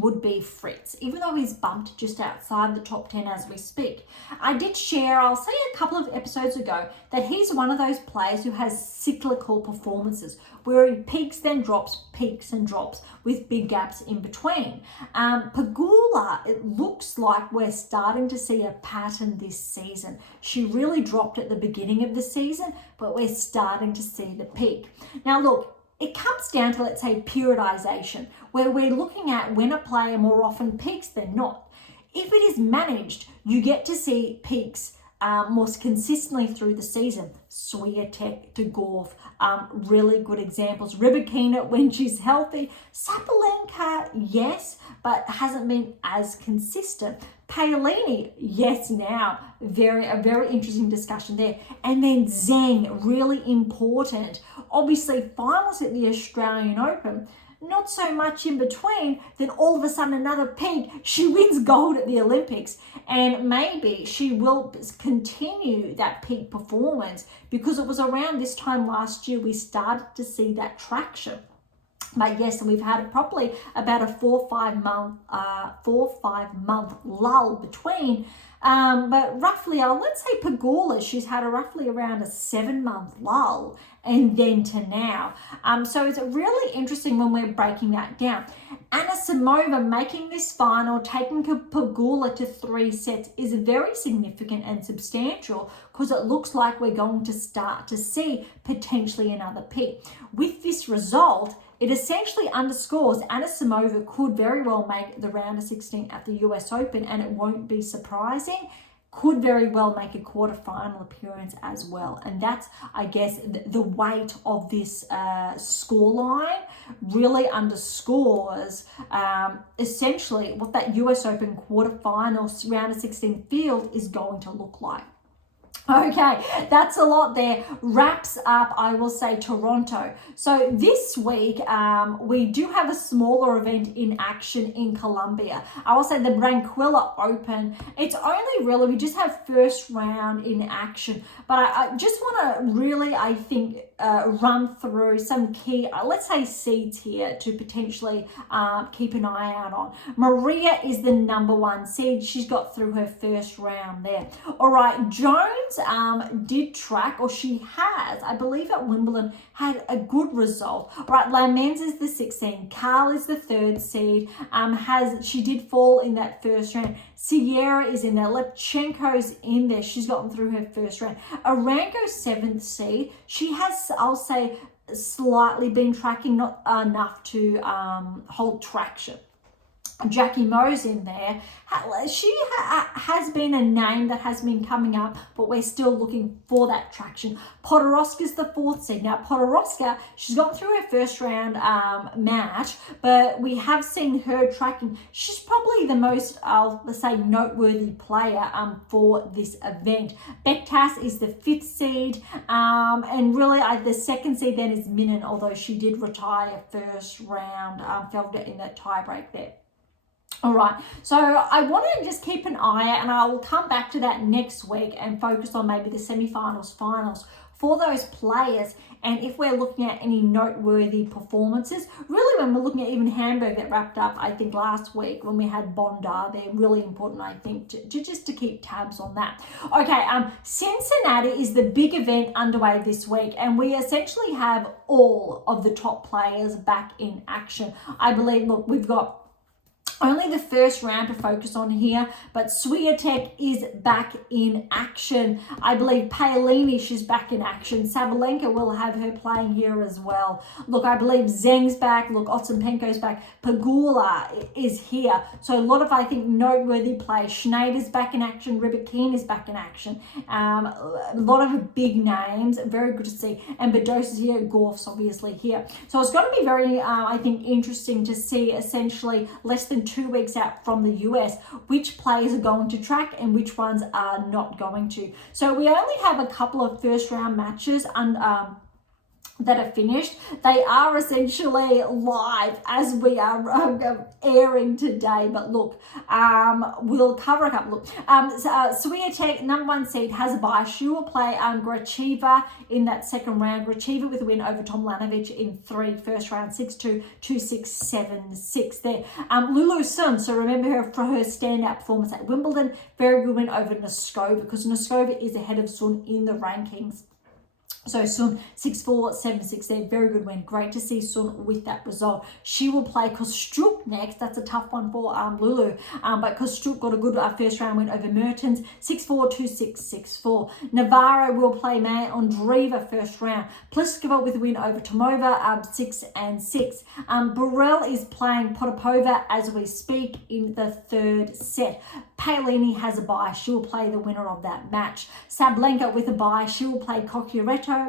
would be Fritz, even though he's bumped just outside the top 10 as we speak. I did share, I'll say a couple of episodes ago, that he's one of those players who has cyclical performances, where he peaks then drops, peaks and drops, with big gaps in between. Pegula, it looks like we're starting to see a pattern this season. She really dropped at the beginning of the season, but we're starting to see the peak. Now look, it comes down to, let's say, periodization, where we're looking at when a player more often peaks than not. If it is managed, you get to see peaks more consistently through the season. Swiatek to Gorf, really good examples. Rybakina when she's healthy. Sabalenka, yes, but hasn't been as consistent. Paolini, yes, now. A very interesting discussion there. And then Zheng, really important. Obviously, finals at the Australian Open, not so much in between, then all of a sudden another peak, she wins gold at the Olympics, and maybe she will continue that peak performance, because it was around this time last year we started to see that traction. But yes, we've had probably about a 4 or 5 month lull between. But roughly, let's say Pegula, she's had roughly around a 7-month lull, and then to now. So it's really interesting when we're breaking that down. Anisimova making this final, taking Pegula to 3 sets, is very significant and substantial, because it looks like we're going to start to see potentially another peak. With this result, it essentially underscores Anisimova could very well make the round of 16 at the US Open, and it won't be surprising. could very well make a quarterfinal appearance as well. And that's, I guess, the weight of this scoreline really underscores essentially what that US Open quarterfinal round of 16 field is going to look like. Okay, that's a lot there. Wraps up, I will say, Toronto. So this week, we do have a smaller event in action in Colombia. I will say the Barranquilla Open. It's only really, we just have first round in action. But I just want to really, I think, run through some key, let's say, seeds here to potentially keep an eye out on. Maria is the number 1 seed. She's got through her first round there. All right, Jones did track, or she has, I believe at Wimbledon, had a good result. All right, Lamens is the 16. Carl is the 3rd seed. She did fall in that first round. Sierra is in there. Lepchenko's in there. She's gotten through her first round. Arango, 7th seed. She has, I'll say, slightly been tracking, not enough to hold traction. Jackie Mo's in there. She has been a name that has been coming up, but we're still looking for that traction. Podoroska's the 4th seed. Now, Podoroska, she's gone through her first round match, but we have seen her tracking. She's probably the most, let's say, noteworthy player for this event. Bektas is the 5th seed, and really the 2nd seed then is Minen, although she did retire first round, fell in that tie break there. All right, so I want to just keep an eye out, and I will come back to that next week and focus on maybe the semi-finals, finals for those players. And if we're looking at any noteworthy performances, really when we're looking at even Hamburg that wrapped up, I think last week when we had Bondar, they're really important, I think, to keep tabs on that. Okay, Cincinnati is the big event underway this week, and we essentially have all of the top players back in action. I believe, look, we've got only the first round to focus on here, but Swiatek is back in action. I believe Paolini, she's back in action. Sabalenka will have her playing here as well. Look, I believe Zheng's back. Look, Ostapenko's back. Pegula is here. So a lot of, I think, noteworthy players. Schneider's back in action. Rybakina is back in action. A lot of big names. Very good to see. And Bedosi's here. Gorf's obviously here. So it's going to be very, I think, interesting to see essentially less than 2 weeks out from the US, which players are going to track and which ones are not going to. So we only have a couple of first round matches that are finished. They are essentially live as we are airing today, but look, we'll cover a couple. Look, Swiatek, number 1 seed, has a bye. She will play Gracheva in that second round. Gracheva with a win over Tomljanovic in 3 first round, 6-2, 2-6, 7-6 there. Lulu Sun, so remember her for her standout performance at Wimbledon. Very good win over Noskova, because Noskova is ahead of Sun in the rankings. So Sun 6-4, 7-6 there, very good win. Great to see Sun with that result. She will play Kostruk next. That's a tough one for Lulu, but Kostruk got a good first round win over Mertens, 6-4, 2-6, 6-4. Navarro will play May Andreeva first round. Pliskova with a win over Tomova, 6-6. Burrell is playing Potapova as we speak in the 3rd set. Paolini has a bye. She will play the winner of that match. Sabalenka with a bye. She will play Cocchiaretto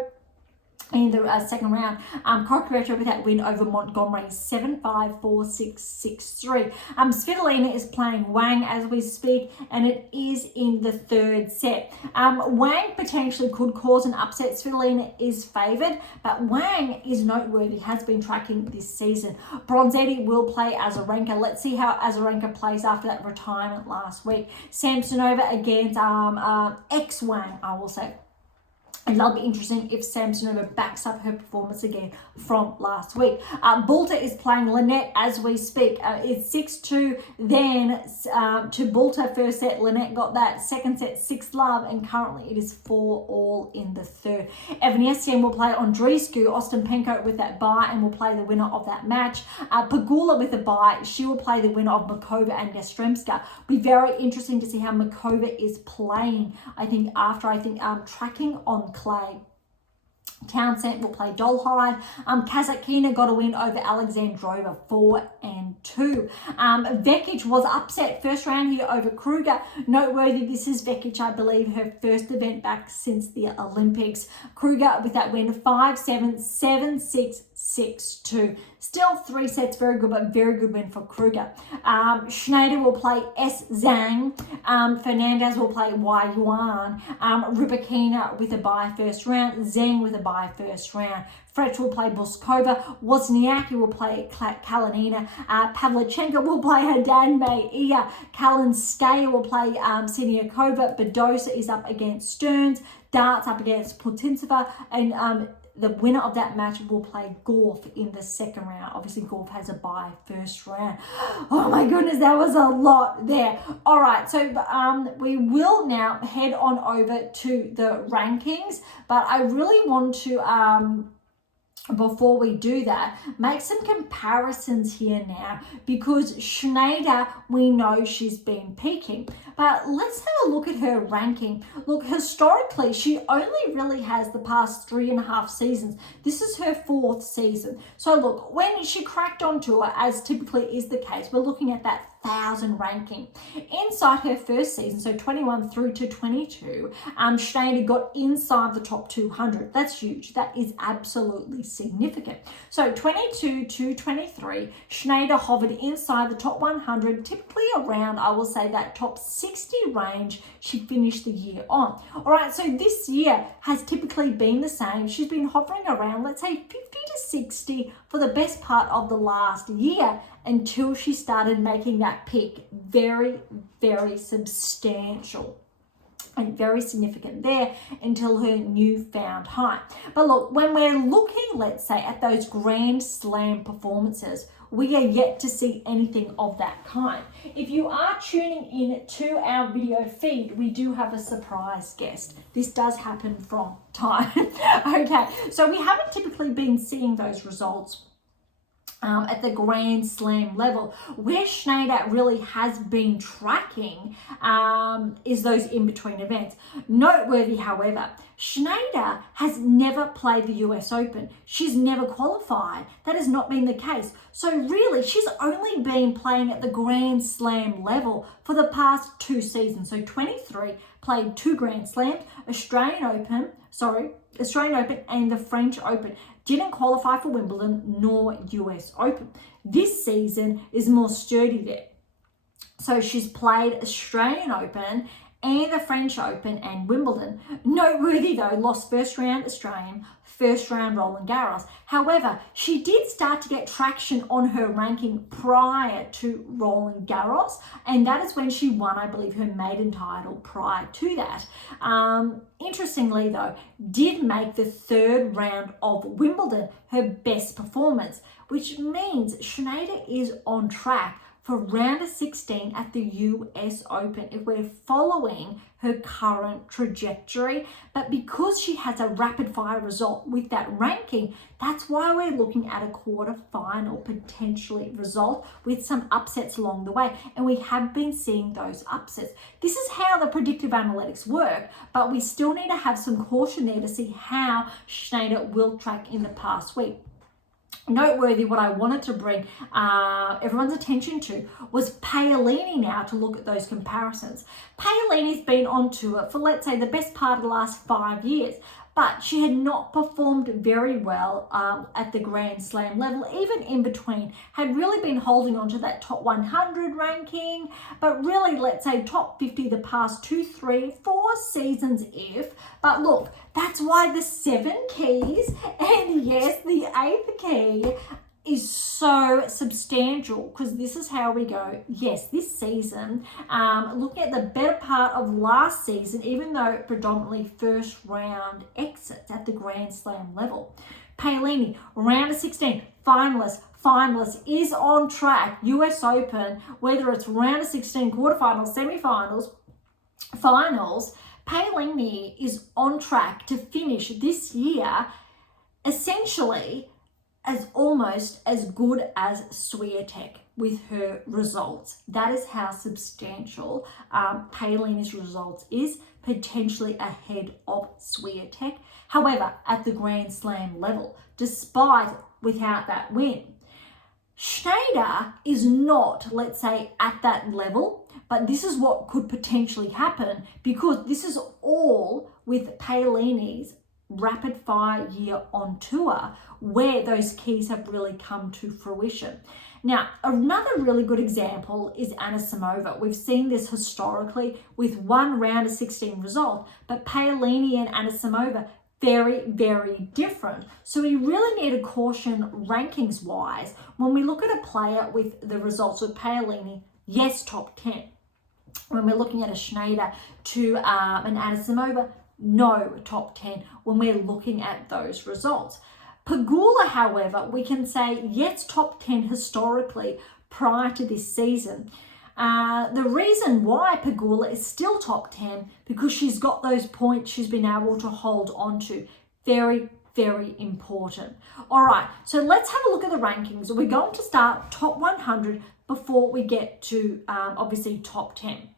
in the second round. Cocchiaretto with that win over Montgomery, 7-5, 4-6, 6-3. Svitolina is playing Wang as we speak, and it is in the 3rd set. Wang potentially could cause an upset. Svitolina is favoured, but Wang is noteworthy, has been tracking this season. Bronzetti will play Azarenka. Let's see how Azarenka plays after that retirement last week. Samsonova against ex-Wang, I will say. And that'll be interesting if Samsonova backs up her performance again from last week. Bulta is playing Lynette as we speak. It's 6-2 then to Bulta first set. Lynette got that second set 6-love, and currently it is 4-all in the 3rd. Evanesian will play Andreescu. Ostapenko with that bye and will play the winner of that match. Pegula with a bye. She will play the winner of Makova and Yastremska. Be very interesting to see how Makova is playing. I think after tracking on clay. Townsend will play Dolhide. Kazakina got a win over Alexandrova, 4-2. 2. Vekic was upset first round here over Kruger. Noteworthy, this is Vekic, I believe, her first event back since the Olympics. Kruger with that win 5-7, 7-6, 6-2. Still 3 sets, very good, but very good win for Kruger. Schneider will play S. Zhang. Fernandez will play Y. Yuan. Rybakina with a bye first round. Zheng with a bye first round. Fretch will play Boskova. Wozniacki will play Kalinina. Pavlichenko will play her dad, May. Kalinskaya will play Siniakova. Badosa is up against Stearns. Darts up against Putintseva. And the winner of that match will play Gorf in the second round. Obviously, Gorf has a bye first round. Oh my goodness, that was a lot there. All right, so we will now head on over to the rankings, but I really want to before we do that, make some comparisons here now, because Schneider, we know she's been peaking, but let's have a look at her ranking. Look, historically, she only really has the past 3.5 seasons. This is her 4th season. So look, when she cracked on tour, as typically is the case, we're looking at that 1,000 ranking. Inside her first season, so 21 through to 22, Schneider got inside the top 200. That's huge. That is absolutely significant. So 22 to 23, Schneider hovered inside the top 100, typically around, I will say, that top 60 range she finished the year on. All right, so this year has typically been the same. She's been hovering around, let's say, 50 to 60 for the best part of the last year, until she started making that peak. Very, very substantial and very significant there until her newfound high. But look, when we're looking, let's say, at those Grand Slam performances, we are yet to see anything of that kind. If you are tuning in to our video feed, we do have a surprise guest. This does happen from time. Okay, so we haven't typically been seeing those results at the Grand Slam level. Where Schneider really has been tracking is those in-between events. Noteworthy, however, Schneider has never played the US Open. She's never qualified. That has not been the case. So really, she's only been playing at the Grand Slam level for the past 2 seasons. So 23, played 2 Grand Slams, Australian Open and the French Open. Didn't qualify for Wimbledon nor US Open. This season is more sturdy there. So she's played Australian Open and the French Open and Wimbledon. Noteworthy though, lost first round Australian, first round Roland Garros. However, she did start to get traction on her ranking prior to Roland Garros, and that is when she won, I believe, her maiden title prior to that. Interestingly though, did make the 3rd round of Wimbledon her best performance, which means Schneider is on track for round of 16 at the US Open if we're following her current trajectory. But because she has a rapid fire result with that ranking, that's why we're looking at a quarterfinal potentially result with some upsets along the way. And we have been seeing those upsets. This is how the predictive analytics work, but we still need to have some caution there to see how Schneider will track in the past week. Noteworthy, what I wanted to bring everyone's attention to was Paolini now, to look at those comparisons. Paolini's been on tour for, let's say, the best part of the last 5 years, but she had not performed very well at the Grand Slam level, even in between. Had really been holding on to that top 100 ranking, but really, let's say, top 50 the past 2, 3, 4 seasons if. But look, that's why the 7 keys, and yes, the 8th key is so substantial, because this is how we go. Yes, this season, looking at the better part of last season, even though predominantly first round exits at the Grand Slam level. Paolini, round of 16, finalist is on track. US Open, whether it's round of 16, quarterfinals, semifinals, finals, Paolini is on track to finish this year essentially as almost as good as Swiatek with her results. That is how substantial Paolini's results is, potentially ahead of Swiatek. However, at the Grand Slam level, despite without that win, Schneider is not, let's say, at that level, but this is what could potentially happen because this is all with Paolini's rapid fire year on tour where those keys have really come to fruition. Now, another really good example is Anisimova. We've seen this historically with one round of 16 result, but Paolini and Anisimova, very, very different. So we really need to caution rankings wise when we look at a player with the results of Paolini, yes, top 10. When we're looking at a Schneider to an Anisimova, no, top 10 when we're looking at those results. Pegula, however, we can say yes, top 10 historically prior to this season. The reason why Pegula is still top 10 because she's got those points she's been able to hold on to. Very, very important. All right, so let's have a look at the rankings. We're going to start top 100 before we get to obviously top 10.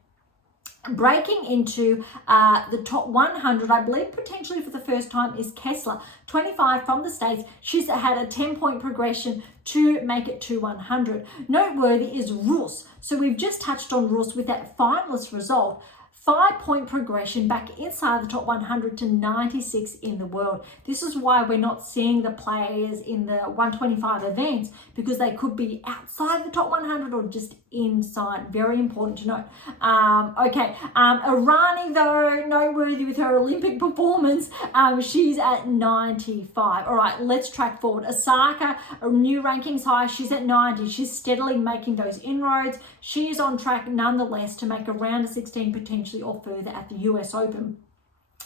Breaking into the top 100, I believe potentially for the first time, is Kessler, 25 from the States. She's had a 10-point progression to make it to 100. Noteworthy is Rus. So we've just touched on Rus with that finalist result. 5-point progression back inside the top 100 to 96 in the world. This is why we're not seeing the players in the 125 events because they could be outside the top 100 or just inside. Very important to note. Irani though, noteworthy with her Olympic performance. She's at 95. All right, let's track forward. Osaka, a new rankings high. She's at 90. She's steadily making those inroads. She is on track nonetheless to make a round of 16 potentially or further at the US Open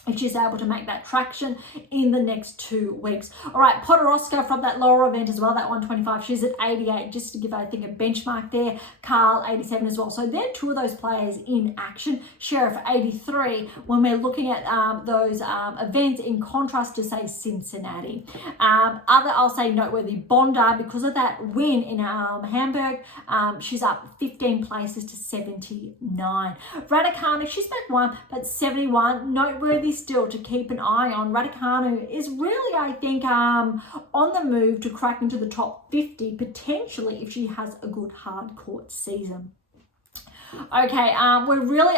if she's able to make that traction in the next 2 weeks. All right, Podoroska from that lower event as well, that 125, she's at 88, just to give, I think, a benchmark there. Carl, 87 as well. So they're 2 of those players in action. Sheriff, 83, when we're looking at those events in contrast to, say, Cincinnati. I'll say noteworthy, Bondar, because of that win in Hamburg, she's up 15 places to 79. Raducanu, she's back 1, but 71. Noteworthy still to keep an eye on. Raducanu is really, I think, on the move to crack into the top 50, potentially if she has a good hard court season. Okay, we're really,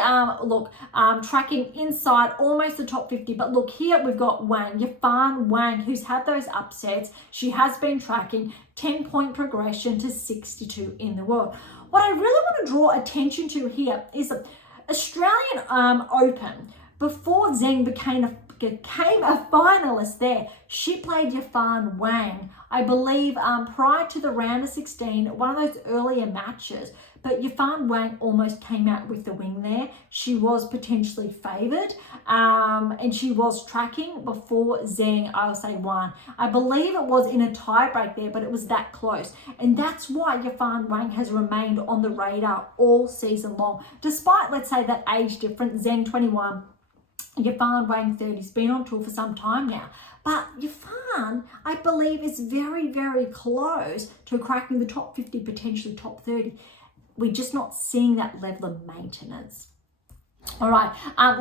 tracking inside almost the top 50. But look, here we've got Yifan Wang, who's had those upsets. She has been tracking 10-point progression to 62 in the world. What I really want to draw attention to here is the Australian Open. Before Zheng became a finalist there, she played Yifan Wang, I believe, prior to the round of 16, one of those earlier matches. But Yifan Wang almost came out with the win there. She was potentially favoured, and she was tracking before Zheng, I'll say, won. I believe it was in a tie-break there, but it was that close. And that's why Yifan Wang has remained on the radar all season long. Despite, let's say, that age difference, Zheng 21, Yifan Wang 30, has been on tour for some time now. But Yifan, I believe, is very, very close to cracking the top 50, potentially top 30. We're just not seeing that level of maintenance. All right,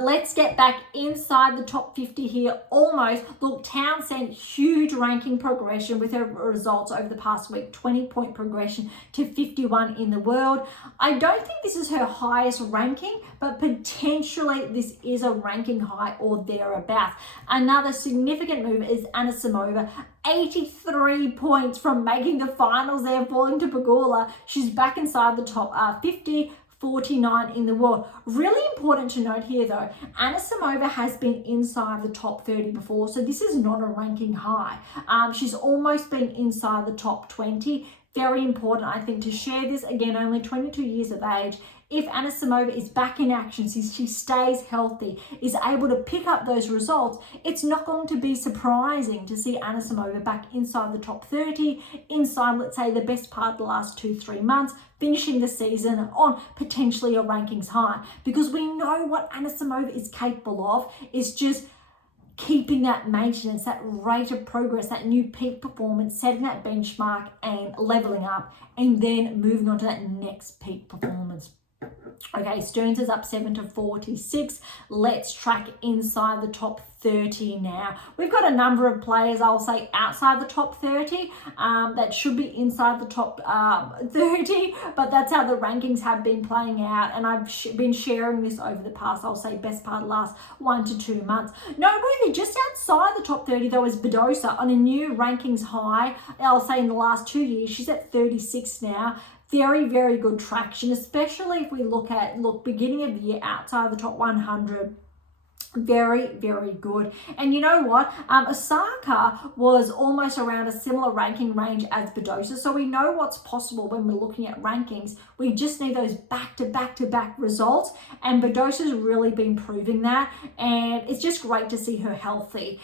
let's get back inside the top 50 here almost. Look, Townsend, huge ranking progression with her results over the past week, 20-point progression to 51 in the world. I don't think this is her highest ranking, but potentially this is a ranking high or thereabouts. Another significant move is Anisimova, 83 points from making the finals there, falling to Pegula. She's back inside the top 50. 49 in the world. Really important to note here though, Anisimova has been inside the top 30 before, so this is not a ranking high. She's almost been inside the top 20. Very important, I think, to share this. Again, only 22 years of age. If Anisimova is back in action, she stays healthy, is able to pick up those results, it's not going to be surprising to see Anisimova back inside the top 30, inside, let's say, the best part of the last 2-3 months, finishing the season on potentially a rankings high. Because we know what Anisimova is capable of is just keeping that maintenance, that rate of progress, that new peak performance, setting that benchmark and leveling up, and then moving on to that next peak performance. Okay, Stearns is up 7-46. Let's track inside the top 30 now. We've got a number of players, I'll say, outside the top 30 that should be inside the top 30, but that's how the rankings have been playing out, and I've been sharing this over the past, I'll say, best part of the last 1 to 2 months. Noteworthy, just outside the top 30 though, is Badosa on a new rankings high, I'll say, in the last 2 years. She's at 36 now. Very, very good traction, especially if we look beginning of the year outside the top 100. Very, very good. And you know what? Osaka was almost around a similar ranking range as Badosa. So we know what's possible when we're looking at rankings. We just need those back-to-back results. And Badosa's really been proving that. And it's just great to see her healthy.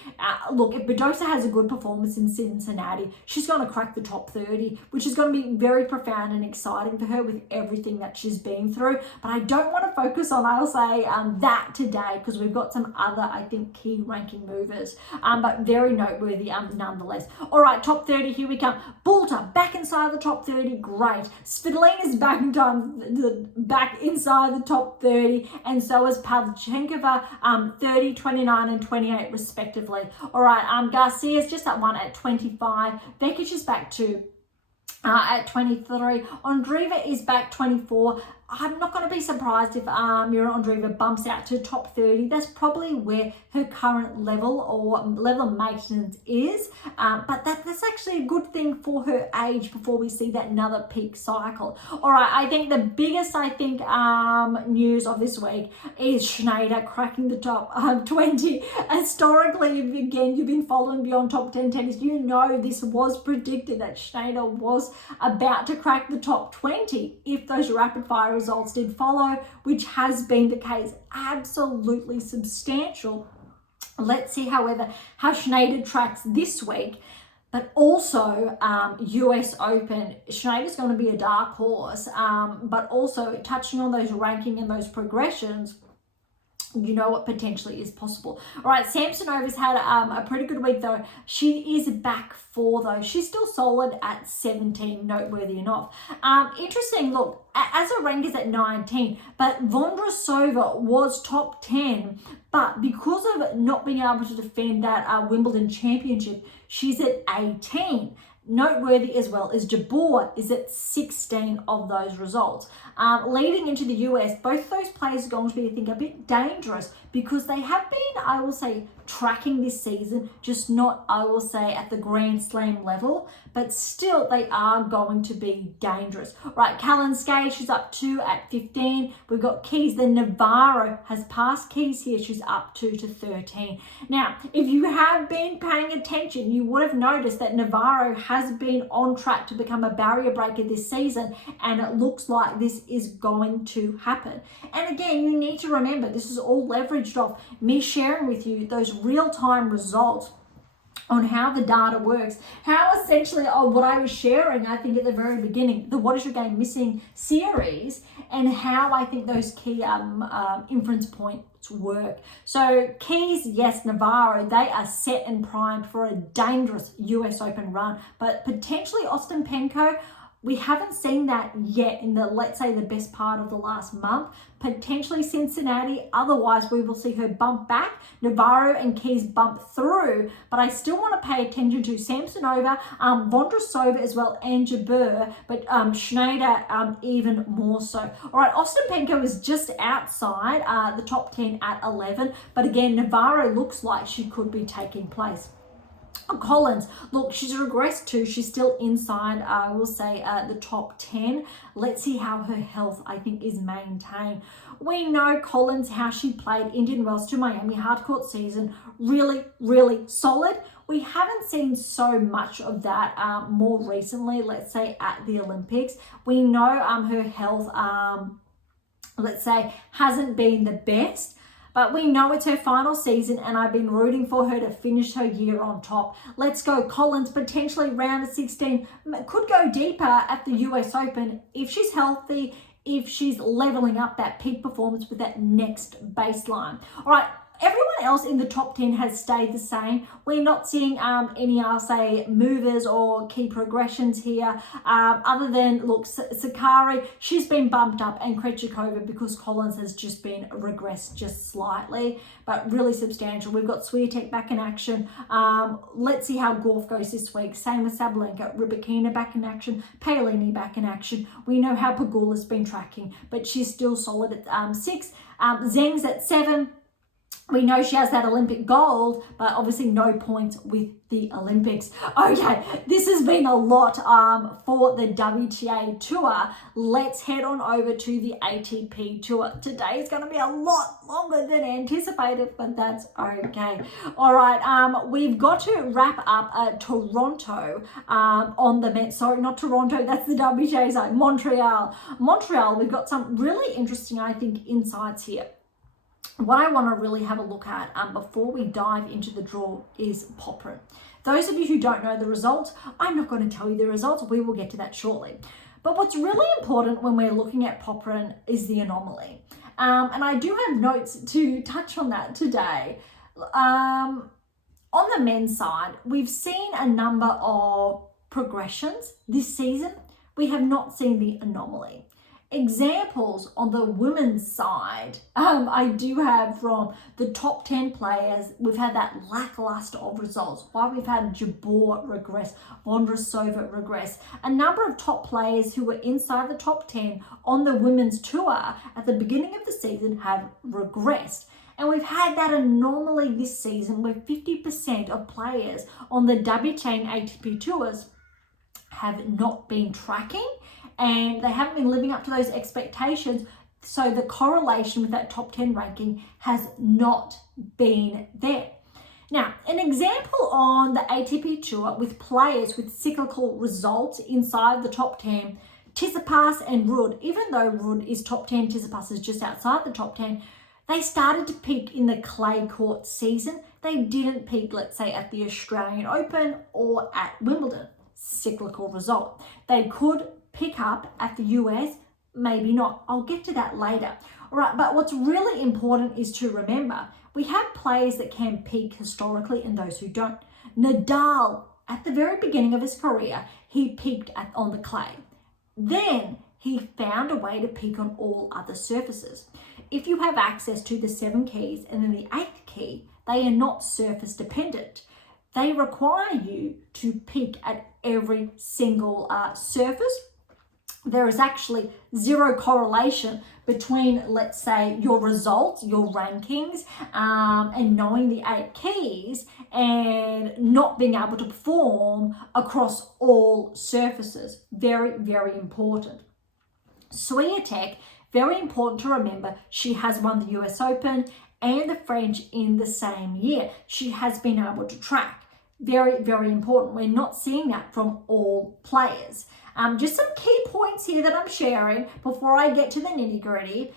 Look, if Badosa has a good performance in Cincinnati, she's going to crack the top 30, which is going to be very profound and exciting for her with everything that she's been through. But I don't want to focus on, I'll say, that today, because we've got some other, I think, key ranking movers, but very noteworthy nonetheless. All right, top 30, here we come. Balta back inside the top 30, great. Svitolina's back inside the top 30, and so is Pavlyuchenkova, 30, 29, and 28 respectively. All right, Garcia's just at one at 25. Vekic is back to at 23. Andreeva is back 24. I'm not going to be surprised if Mira Andreeva bumps out to top 30. That's probably where her current level or level of maintenance is. But that's actually a good thing for her age before we see that another peak cycle. All right, I think the biggest, news of this week is Schneider cracking the top 20. Historically, again, you've been following Beyond Top 10 Tennis. You know this was predicted that Schneider was about to crack the top 20 if those rapid fire results did follow, which has been the case. Absolutely substantial. Let's see, however, how Schneider tracks this week, but also US Open. Schneider's going to be a dark horse, but also touching on those ranking and those progressions, you know what potentially is possible. All right, Samsonova's had a pretty good week though. She is back 4 though. She's still solid at 17, noteworthy enough. Interesting, look, Azarenka's at 19, but Vondrousova was top 10, but because of not being able to defend that Wimbledon championship, she's at 18. Noteworthy as well is Jabeur is at 16 of those results. Leading into the US, both those players are going to be, I think, a bit dangerous because they have been, I will say, tracking this season, just not, I will say, at the Grand Slam level, but still they are going to be dangerous. Right, Kalinskaya, she's up 2 at 15. We've got Keys, then Navarro has passed Keys here. She's up 2 to 13. Now, if you have been paying attention, you would have noticed that Navarro has been on track to become a barrier breaker this season, and it looks like this is going to happen. And again, you need to remember, this is all leveraged off me sharing with you those real-time results on how the data works, how essentially what I was sharing, I think at the very beginning, the What Is Your Game Missing series, and how I think those key inference points work. So Keys, yes, Navarro, they are set and primed for a dangerous US Open run, but potentially Ostapenko, we haven't seen that yet in the, let's say, the best part of the last month. Potentially Cincinnati, otherwise we will see her bump back. Navarro and Keys bump through, but I still want to pay attention to Samsonova, Vondrousova as well, and Jabeur, but Schneider even more so. All right, Ostapenko is just outside the top 10 at 11, but again, Navarro looks like she could be taking place. Collins, look, she's regressed too. She's still inside, I will say, the top 10. Let's see how her health, I think, is maintained. We know Collins, how she played Indian Wells to Miami hardcourt season. Really, really solid. We haven't seen so much of that more recently, let's say, at the Olympics. We know her health, let's say, hasn't been the best. But we know it's her final season, and I've been rooting for her to finish her year on top. Let's go. Collins, potentially round of 16, could go deeper at the US Open if she's healthy, if she's leveling up that peak performance with that next baseline. All right, Everyone else in the top 10 has stayed the same. We're not seeing any, I'll say, movers or key progressions here, other than, look, Sakari, she's been bumped up, and Krejcikova, because Collins has just been regressed just slightly, but really substantial. We've got Swiatek back in action. Let's see how Gauff goes this week. Same with Sabalenka, Rybakina back in action, Paolini back in action. We know how Pegula's been tracking, but she's still solid at 6. Zheng's at 7. We know she has that Olympic gold, but obviously no points with the Olympics. Okay, this has been a lot for the WTA Tour. Let's head on over to the ATP Tour. Today is going to be a lot longer than anticipated, but that's okay. All right, we've got to wrap up Toronto on the men. Sorry, not Toronto. That's the WTA side. Montreal. We've got some really interesting, I think, insights here. What I want to really have a look at before we dive into the draw is Popyrin. Those of you who don't know the results, I'm not going to tell you the results. We will get to that shortly. But what's really important when we're looking at Popyrin is the anomaly. And I do have notes to touch on that today. On the men's side, we've seen a number of progressions this season. We have not seen the anomaly. Examples on the women's side, I do have from the top 10 players, we've had that lackluster of results. While we've had Jabeur regress, Vondrousova regress, a number of top players who were inside the top 10 on the women's tour at the beginning of the season have regressed. And we've had that anomaly this season where 50% of players on the WTA and ATP tours have not been tracking, and they haven't been living up to those expectations. So the correlation with that top 10 ranking has not been there. Now, an example on the ATP tour with players with cyclical results inside the top 10, Tsitsipas and Ruud. Even though Ruud is top 10, Tsitsipas is just outside the top 10, they started to peak in the clay court season. They didn't peak, let's say, at the Australian Open or at Wimbledon. Cyclical result. They could pick up at the US, maybe not. I'll get to that later. All right, but what's really important is to remember, we have players that can peak historically and those who don't. Nadal, at the very beginning of his career, he peaked on the clay. Then he found a way to peak on all other surfaces. If you have access to the 7 keys and then the 8th key, they are not surface dependent. They require you to peak at every single surface. There is actually zero correlation between, let's say, your results, your rankings, and knowing the 8 keys and not being able to perform across all surfaces. Very, very important. Swiatek, very important to remember, she has won the US Open and the French in the same year. She has been able to track. Very, very important. We're not seeing that from all players. Just some key points here that I'm sharing before I get to the nitty gritty.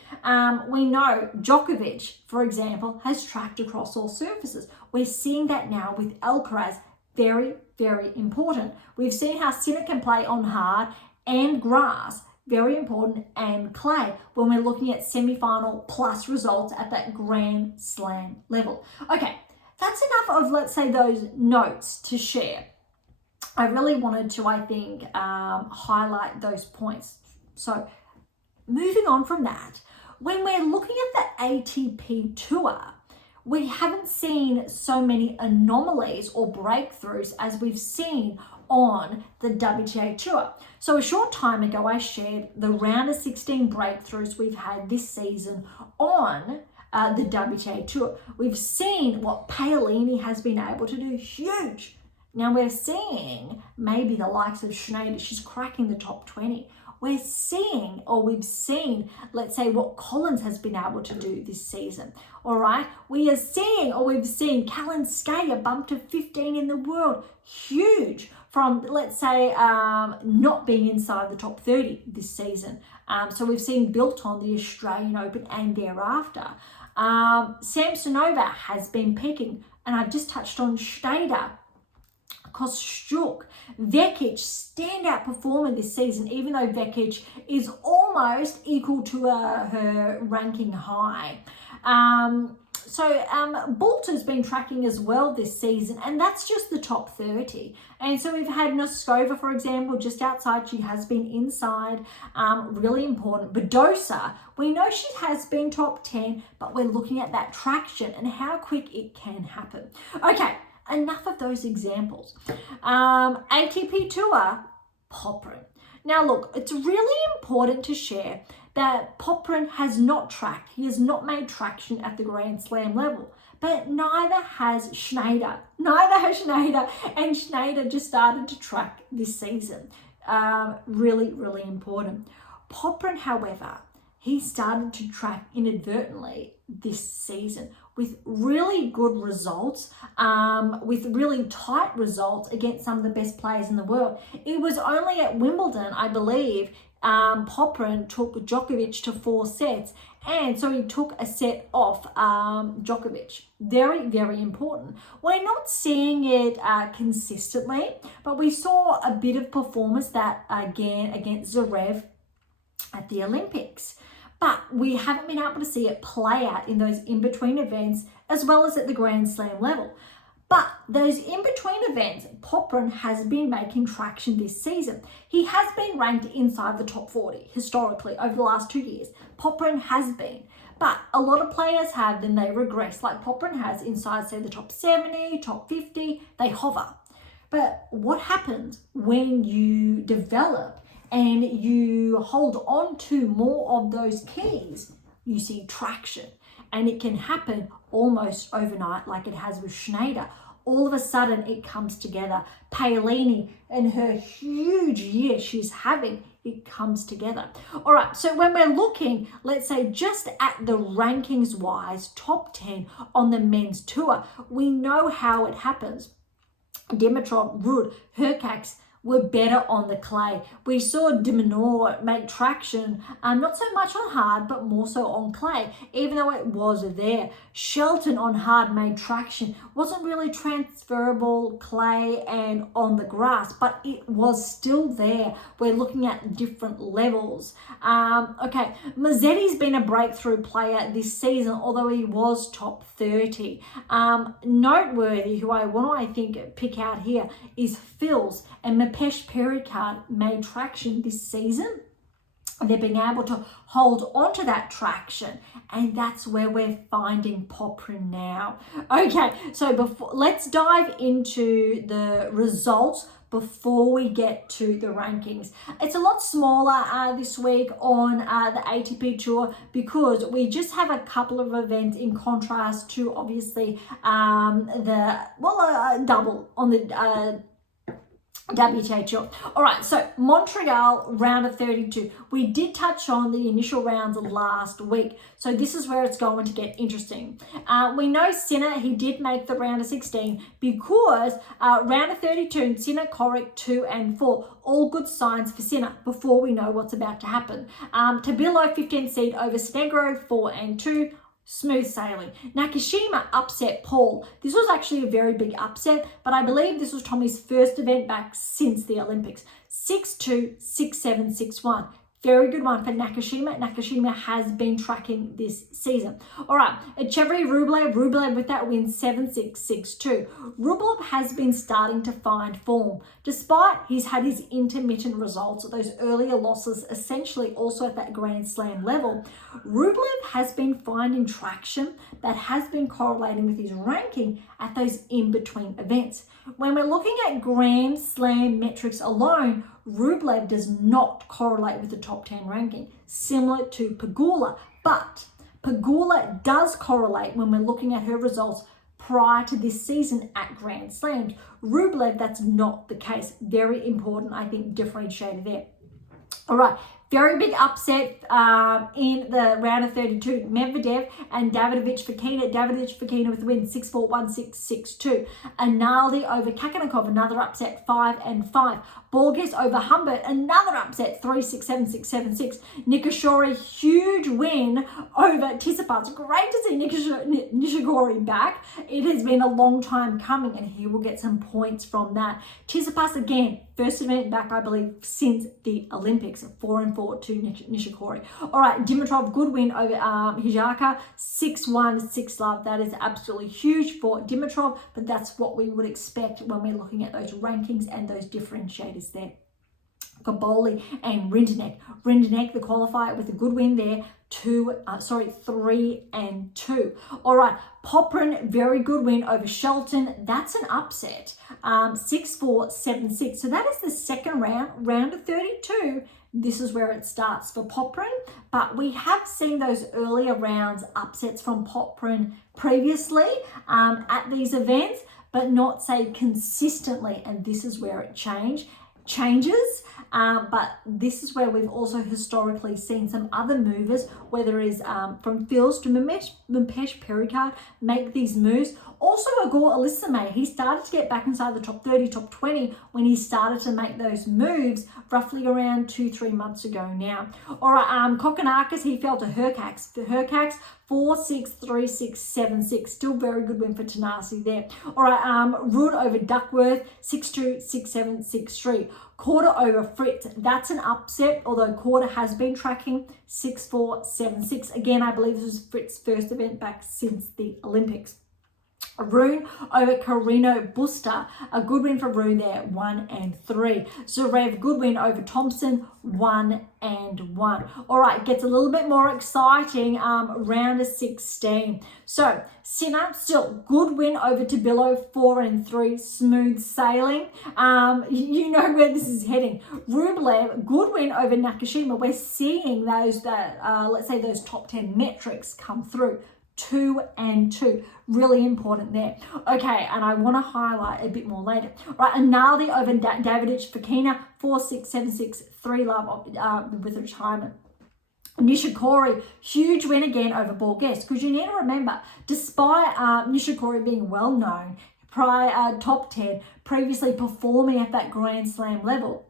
We know Djokovic, for example, has tracked across all surfaces. We're seeing that now with Alcaraz. Very, very important. We've seen how Sinner can play on hard and grass. Very important, and clay when we're looking at semi-final plus results at that Grand Slam level. Okay, that's enough of, let's say, those notes to share. I really wanted to, I think, highlight those points. So moving on from that, when we're looking at the ATP Tour, we haven't seen so many anomalies or breakthroughs as we've seen on the WTA Tour. So a short time ago, I shared the round of 16 breakthroughs we've had this season on the WTA Tour. We've seen what Paolini has been able to do, huge. Now we're seeing maybe the likes of Schneider, she's cracking the top 20. We've seen, let's say, what Collins has been able to do this season. All right, we've seen Kalinskaya bump to 15 in the world, huge, from, let's say, not being inside the top 30 this season. So we've seen built on the Australian Open and thereafter. Samsonova has been peaking, and I've just touched on Schneider. Kostyuk, Vekic, standout performer this season, even though Vekic is almost equal to her ranking high. Balter's been tracking as well this season, and that's just the top 30. And so we've had Noskova, for example, just outside. She has been inside, really important. Badosa, we know she has been top 10, but we're looking at that traction and how quick it can happen. Okay, enough of those examples. ATP Tour, Popyrin. Now look, it's really important to share that Popyrin has not tracked. He has not made traction at the Grand Slam level, but neither has Schneider. And Schneider just started to track this season. Really, really important. Popyrin, however, he started to track inadvertently this season with really good results, with really tight results against some of the best players in the world. It was only at Wimbledon, I believe, Popyrin took Djokovic to 4 sets, and so he took a set off Djokovic. Very, very important. We're not seeing it consistently, but we saw a bit of performance that again against Zverev at the Olympics. But we haven't been able to see it play out in those in-between events as well as at the Grand Slam level. But those in-between events, Popyrin has been making traction this season. He has been ranked inside the top 40 historically over the last 2 years. Popyrin has been. But a lot of players have, then they regress. Like Popyrin has inside, say, the top 70, top 50, they hover. But what happens when you develop and you hold on to more of those keys? You see traction, and it can happen almost overnight like it has with Schneider. All of a sudden it comes together. Paolini and her huge year she's having, it comes together. All right, so when we're looking, let's say just at the rankings wise, top 10 on the men's tour, we know how it happens. Dimitrov, Ruud, Hurkacz were better on the clay. We saw de Minaur make traction, not so much on hard, but more so on clay, even though it was there. Shelton on hard made traction. Wasn't really transferable clay and on the grass, but it was still there. We're looking at different levels. Okay, Mazzetti's been a breakthrough player this season, although he was top 30. Noteworthy, who I want to, I think, pick out here is Fils and Mapesh Pericard made traction this season. They've been able to hold on to that traction, and that's where we're finding Popyrin now. Okay, so let's dive into the results before we get to the rankings. It's a lot smaller this week on the ATP Tour because we just have a couple of events in contrast to obviously double on the WTA Tour. All right, so Montreal, round of 32. We did touch on the initial rounds last week, so this is where it's going to get interesting. We know Sinner, he did make the round of 16 because round of 32, Sinner, Coric 2 and 4, all good signs for Sinner before we know what's about to happen. Tabilo, 15th seed over Snegro, 4 and 2. Smooth sailing. Nakashima upset Paul. This was actually a very big upset, but I believe this was Tommy's first event back since the Olympics. 6-2, 6-7, 6-1. Very good one for Nakashima. Nakashima has been tracking this season. All right, Echevry, Rublev with that win, 7-6, 6-2. Rublev has been starting to find form. Despite he's had his intermittent results, those earlier losses, essentially also at that Grand Slam level, Rublev has been finding traction that has been correlating with his ranking at those in-between events. When we're looking at Grand Slam metrics alone, Rublev does not correlate with the top 10 ranking, similar to Pegula, but Pegula does correlate when we're looking at her results prior to this season at Grand Slams. Rublev, that's not the case. Very important, I think, differentiator there. All right, very big upset in the round of 32. Medvedev and Davidovich-Fokina. Davidovich-Fokina with the win, 6-4, 1-6, 6-2. Analdi over Kakanakov, another upset, 5 and 5. Borges over Humbert, another upset, 3-6, 7-6, 7-6. Nishikori, huge win over Tsitsipas. Great to see Nishikori back. It has been a long time coming, and he will get some points from that. Tsitsipas again, first event back, I believe, since the Olympics, 4-4 to Nishikori. All right, Dimitrov, good win over Hijaka, 6-1, 6-love. That is absolutely huge for Dimitrov, but that's what we would expect when we're looking at those rankings and those differentiators there. Gaboli and Rinderknech. Rinderknech, the qualifier, with a good win there, 3-2. All right, Popyrin, very good win over Shelton. That's an upset, 6-4, 7-6. So that is the second round of 32. This is where it starts for Popyrin, but we have seen those earlier rounds upsets from Popyrin previously at these events, but not, say, consistently, and this is where it changes. But this is where we've also historically seen some other movers, whether it is from Fils to Mamesh Pericard, make these moves. Also, Igor Anisimova, he started to get back inside the top 30, top 20 when he started to make those moves roughly around 2-3 months ago now. All right, Kokkinakis, he fell to Hurkacz. For Hurkacz, 4-6, 3-6, 7-6. Still very good win for Tanasi there. All right, Ruud over Duckworth, 6-2, 6-7, 6-3. Quarter over Fritz, that's an upset, although Quarter has been tracking 6-4, 7-6. Again, I believe this was Fritz's first event back since the Olympics. Rune over Carino Busta, a good win for Rune there, 1-3. Zverev, good win over Thompson, 1-1. All right, gets a little bit more exciting, round of 16. So Sinner, still good win over Tabilo, 4-3, smooth sailing. You know where this is heading. Rublev, good win over Nakashima. We're seeing those let's say those top 10 metrics come through. 2-2, really important there. Okay, and I want to highlight a bit more later. Right, Analdi over Davidovich Fokina, 4-6, 7-6, 3-love with retirement. Nishikori, huge win again over Borges, because you need to remember, despite Nishikori being well known, top 10, previously performing at that Grand Slam level,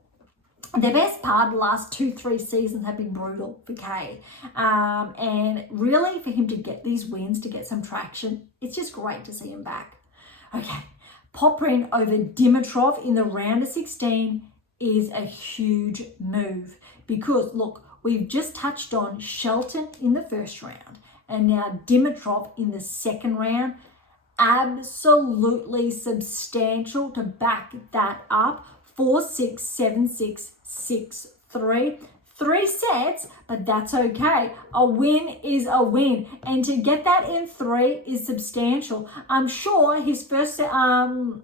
the best part of the last 2-3 seasons have been brutal for Kay. And really for him to get these wins, to get some traction, it's just great to see him back. Okay, Popyrin over Dimitrov in the round of 16 is a huge move because, look, we've just touched on Shelton in the first round and now Dimitrov in the second round. Absolutely substantial to back that up. 4-6, 7-6, 6-3. 3 sets, but that's okay. A win is a win. And to get that in 3 is substantial. I'm sure his first or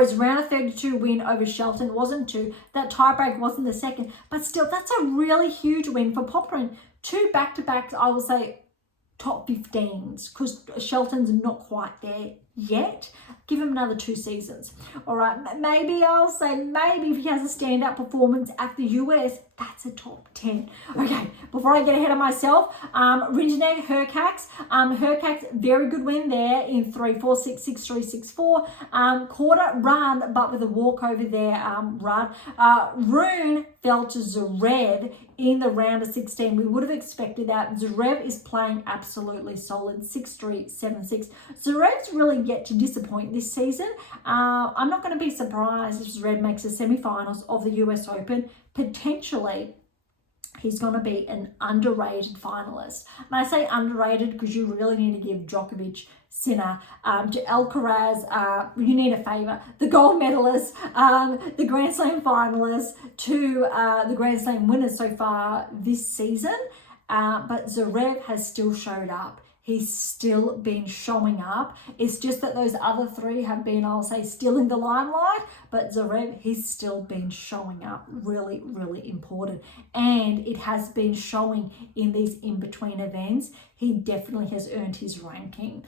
his round of 32 win over Shelton wasn't 2. That tiebreak wasn't the second. But still, that's a really huge win for Popyrin. 2 back-to-backs, I will say, top 15s, because Shelton's not quite there yet. Give him another 2 seasons. All right, maybe I'll say maybe if he has a standout performance at the US, that's a top 10. Okay, before I get ahead of myself, Rinderknech, Hurkacz. Hurkacz, very good win there in 3-4, 6-3, 6-4. Quarter run, but with a walkover there, Rune fell to Zverev in the round of 16. We would have expected that. Zverev is playing absolutely solid, 6-3, 7-6. Zverev's really yet to disappoint this season. I'm not going to be surprised if Zverev makes the semi-finals of the US Open. Potentially, he's going to be an underrated finalist. And I say underrated because you really need to give Djokovic, Sinner, to Alcaraz, you need a favour, the gold medalist, the Grand Slam finalists, to the Grand Slam winners so far this season. But Zverev has still showed up. He's still been showing up. It's just that those other 3 have been, I'll say, still in the limelight. But Zverev, he's still been showing up. Really, really important. And it has been showing in these in-between events. He definitely has earned his ranking.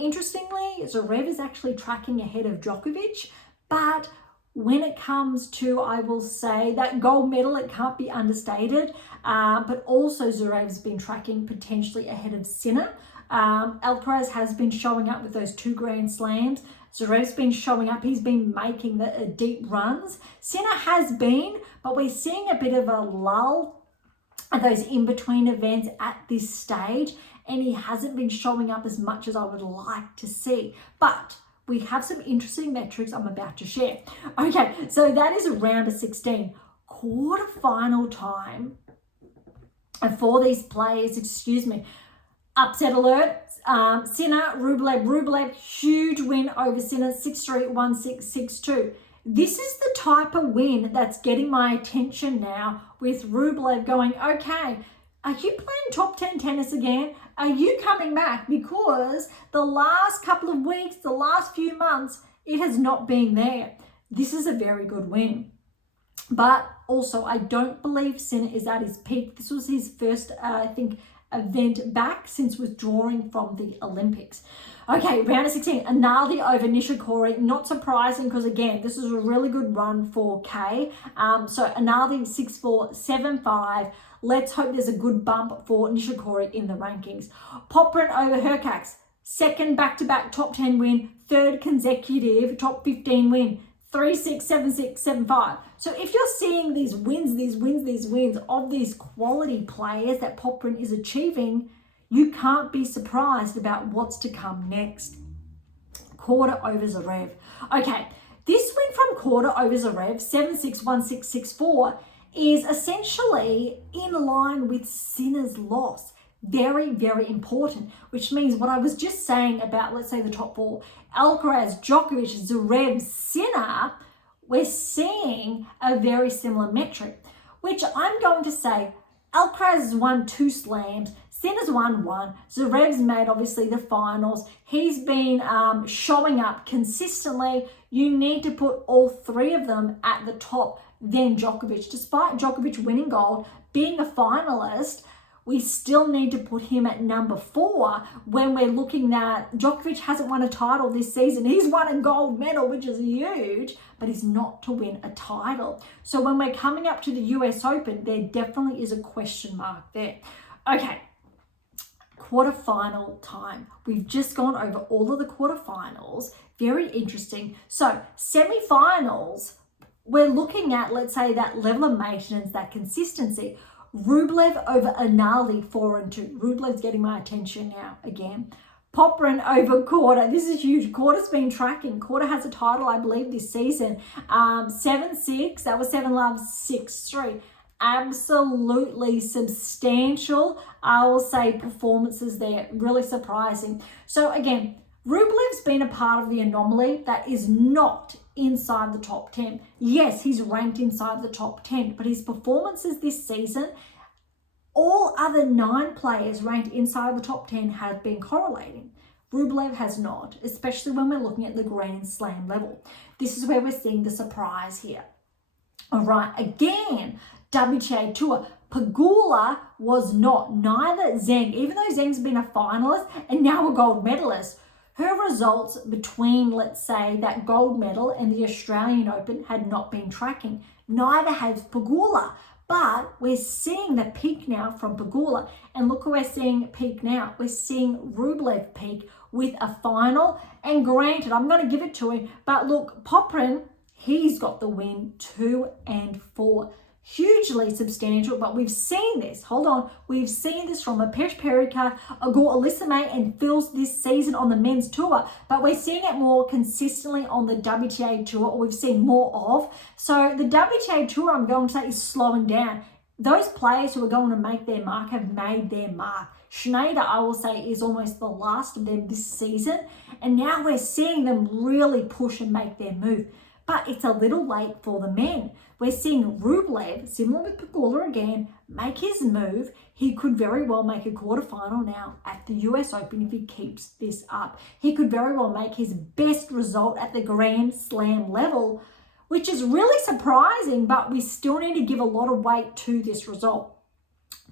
Interestingly, Zverev is actually tracking ahead of Djokovic. But when it comes to, I will say, that gold medal, it can't be understated, but also Zverev's been tracking potentially ahead of Sinner. Alcaraz has been showing up with those 2 Grand Slams. Zverev's been showing up. He's been making the deep runs. Sinner has been, but we're seeing a bit of a lull at those in-between events at this stage, and he hasn't been showing up as much as I would like to see. But we have some interesting metrics I'm about to share. Okay, so that is a round of 16. Quarterfinal time for these players, upset alert. Sinner, Rublev, huge win over Sinner, 6-3, 1-6, 6-2. This is the type of win that's getting my attention now, with Rublev going, okay, are you playing top 10 tennis again? Are you coming back? Because the last couple of weeks, the last few months, it has not been there. This is a very good win. But also, I don't believe Sinner is at his peak. This was his first, event back since withdrawing from the Olympics. Okay, round of 16, Analdi over Nishikori. Not surprising, because again, this is a really good run for K. So Analdi 6-4, 7-5. Let's hope there's a good bump for Nishikori in the rankings. Popyrin over Hurkacz. Second back-to-back top 10 win. Third consecutive top 15 win. 3-6, 7-6, 7-5. So if you're seeing these wins of these quality players that Popyrin is achieving, you can't be surprised about what's to come next. Quarter over Zverev. Okay, this win from quarter over Zverev, 7-6, 1-6, 6-4, is essentially in line with Sinner's loss. Very, very important, which means what I was just saying about, let's say, the top 4, Alcaraz, Djokovic, Zverev, Sinner, we're seeing a very similar metric, which I'm going to say Alcaraz has won 2 slams, Sinner's won 1, Zverev's made obviously the finals. He's been showing up consistently. You need to put all 3 of them at the top, then Djokovic. Despite Djokovic winning gold, being a finalist, we still need to put him at number 4 when we're looking at Djokovic hasn't won a title this season. He's won a gold medal, which is huge, but he's not to win a title. So when we're coming up to the US Open, there definitely is a question mark there. Okay, quarterfinal time. We've just gone over all of the quarterfinals. Very interesting. So semifinals, we're looking at, let's say, that level of maintenance, that consistency. Rublev over Analdi, 4-2. Rublev's getting my attention now again. Popyrin over Quarter. This is huge. Quarter's been tracking. Quarter has a title, I believe, this season. 7-6. That was 7-love, 6-3. Absolutely substantial, I will say, performances there. Really surprising. So again, Rublev's been a part of the anomaly that is not inside the top 10. Yes, he's ranked inside the top 10, but his performances this season, all other 9 players ranked inside the top 10 have been correlating. Rublev has not, especially when we're looking at the Grand Slam level. This is where we're seeing the surprise here. All right, again, WTA Tour. Pegula was not, neither Zheng, even though Zheng's been a finalist and now a gold medalist. Her results between, let's say, that gold medal and the Australian Open had not been tracking. Neither has Pegula. But we're seeing the peak now from Pegula. And look who we're seeing peak now. We're seeing Rublev peak with a final. And granted, I'm going to give it to him. But look, Popyrin, he's got the win 2 and 4. Hugely substantial, but we've seen this. Hold on. We've seen this from Apesh Perika, Anisimova, and Phil's this season on the men's tour, but we're seeing it more consistently on the WTA tour, or we've seen more of. So the WTA tour, I'm going to say, is slowing down. Those players who are going to make their mark have made their mark. Schneider, I will say, is almost the last of them this season, and now we're seeing them really push and make their move. But it's a little late for the men. We're seeing Rublev, similar with Pegula again, make his move. He could very well make a quarterfinal now at the US Open if he keeps this up. He could very well make his best result at the Grand Slam level, which is really surprising, but we still need to give a lot of weight to this result.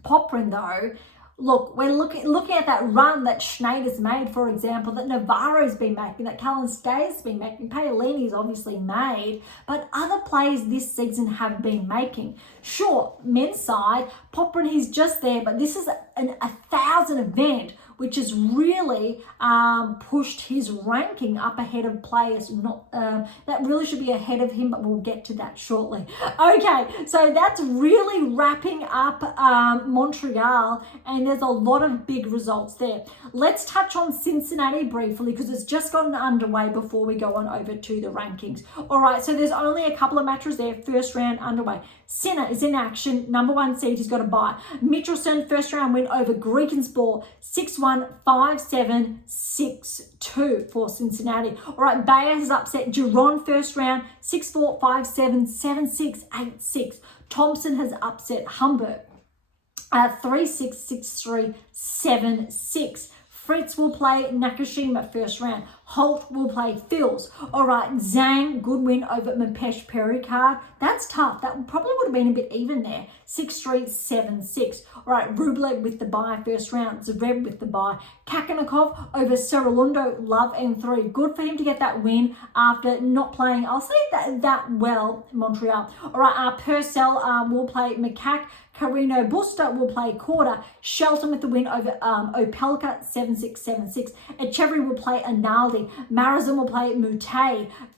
Popyrin, though, Look, we're looking at that run that Schneider's made, for example, that Navarro's been making, that Kalinskay's been making, Paolini's obviously made, but other players this season have been making. Sure, men's side, Popyrin, he's just there, but this is a 1,000 event, which has really pushed his ranking up ahead of players that really should be ahead of him, but we'll get to that shortly. Okay, so that's really wrapping up Montreal, and there's a lot of big results there. Let's touch on Cincinnati briefly because it's just gotten underway before we go on over to the rankings. All right, so there's only a couple of matches there, first round underway. Sinner is in action, number 1 seed, he's got a bye. Michelson, first round win over Griekenspor, 6-1, 5-7, 6-2 for Cincinnati. All right, Bayer has upset Giron first round, 6-4, 5-7, 7-6, 8-6. Thompson has upset Hamburg, 3-6, 6-3, 7-6. Fritz will play Nakashima first round. Holt will play Fils. All right, Zhang, good win over Mapesh Pericard. That's tough. That probably would have been a bit even there. 6-3, 7-6. All right, Rublev with the bye first round. Zverev with the bye. Kakanakov over Seralundo, love and 3. Good for him to get that win after not playing, I'll say that well, Montreal. All right, Purcell will play Macaque. Carino Busta will play Korda. Shelton with the win over Opelka, 7-6, 7-6. Echeverry will play Analdi. Marazin will play Mute.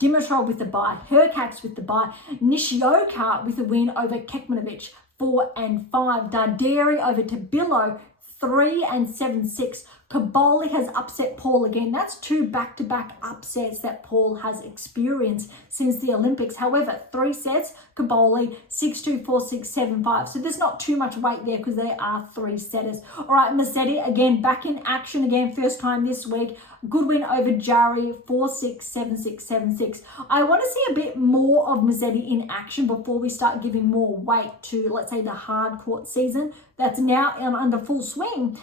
Dimitrov with the bye. Herkax with the bye. Nishioka with the win over Kekmanovic, 4-5. Darderi over Tabilo, 3-7-6. Kaboli has upset Paul again. That's 2 back-to-back upsets that Paul has experienced since the Olympics. However, 3 sets, Kaboli, 6-2, 4-6, 7-5. So there's not too much weight there because they are 3 setters. All right, Mazzetti, again, back in action again, first time this week. Good win over Jari, 4-6, 7-6, 7-6. I want to see a bit more of Mazzetti in action before we start giving more weight to, let's say, the hard court season that's now under full swing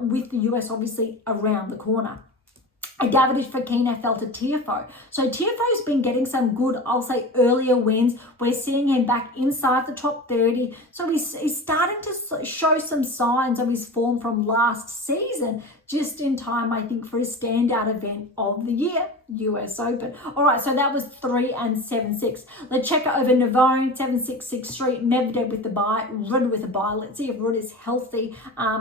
with the US obviously around the corner. Davidovich Fokina fell to Tiafoe. So Tiafoe's been getting some good, I'll say, earlier wins. We're seeing him back inside the top 30. So he's starting to show some signs of his form from last season, just in time, I think, for his standout event of the year, US Open. All right, so that was 3-7-6. Lecheka over Navone, 7-6, 6-3. Medvedev with the bye, Rudd with the bye. Let's see if Rudd is healthy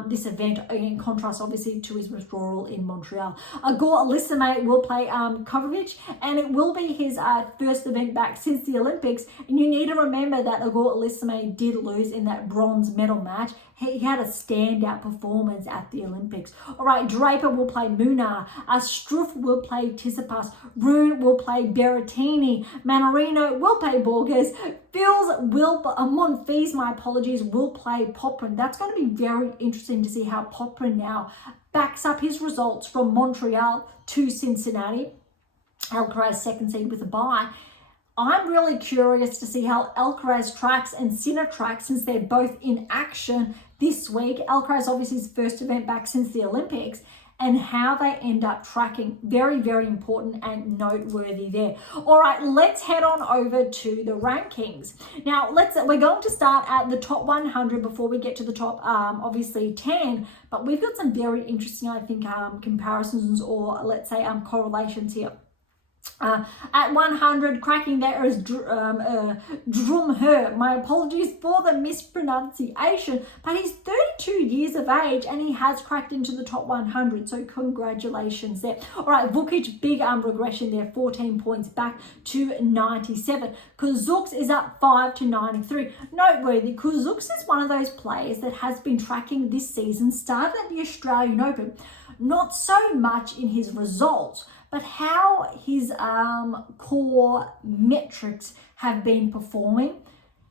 this event, in contrast, obviously, to his withdrawal in Montreal. Igor Alisime will play Kovacic, and it will be his first event back since the Olympics. And you need to remember that Igor Alisime did lose in that bronze medal match. He had a standout performance at the Olympics. All right, Draper will play Munar. Struff will play Tsitsipas. Rune will play Berrettini. Manarino will play Borges. Fils will, Monfils, my apologies, will play Popyrin. That's going to be very interesting to see how Popyrin now backs up his results from Montreal to Cincinnati. Alcaraz second seed with a bye. I'm really curious to see how Alcaraz tracks and Sinner tracks since they're both in action this week. Alcaraz obviously his first event back since the Olympics, and how they end up tracking. Very, very important and noteworthy there. All right, let's head on over to the rankings. Now, we're going to start at the top 100 before we get to the top, obviously 10, but we've got some very interesting, I think, comparisons or let's say correlations here. At 100, cracking there is Drumher. My apologies for the mispronunciation, but he's 32 years of age and he has cracked into the top 100, so congratulations there. All right, Vukic, big regression there, 14 points back to 97. Kuzuks is up 5 to 93. Noteworthy, Kuzuks is one of those players that has been tracking this season, started at the Australian Open, not so much in his results, but how his core metrics have been performing.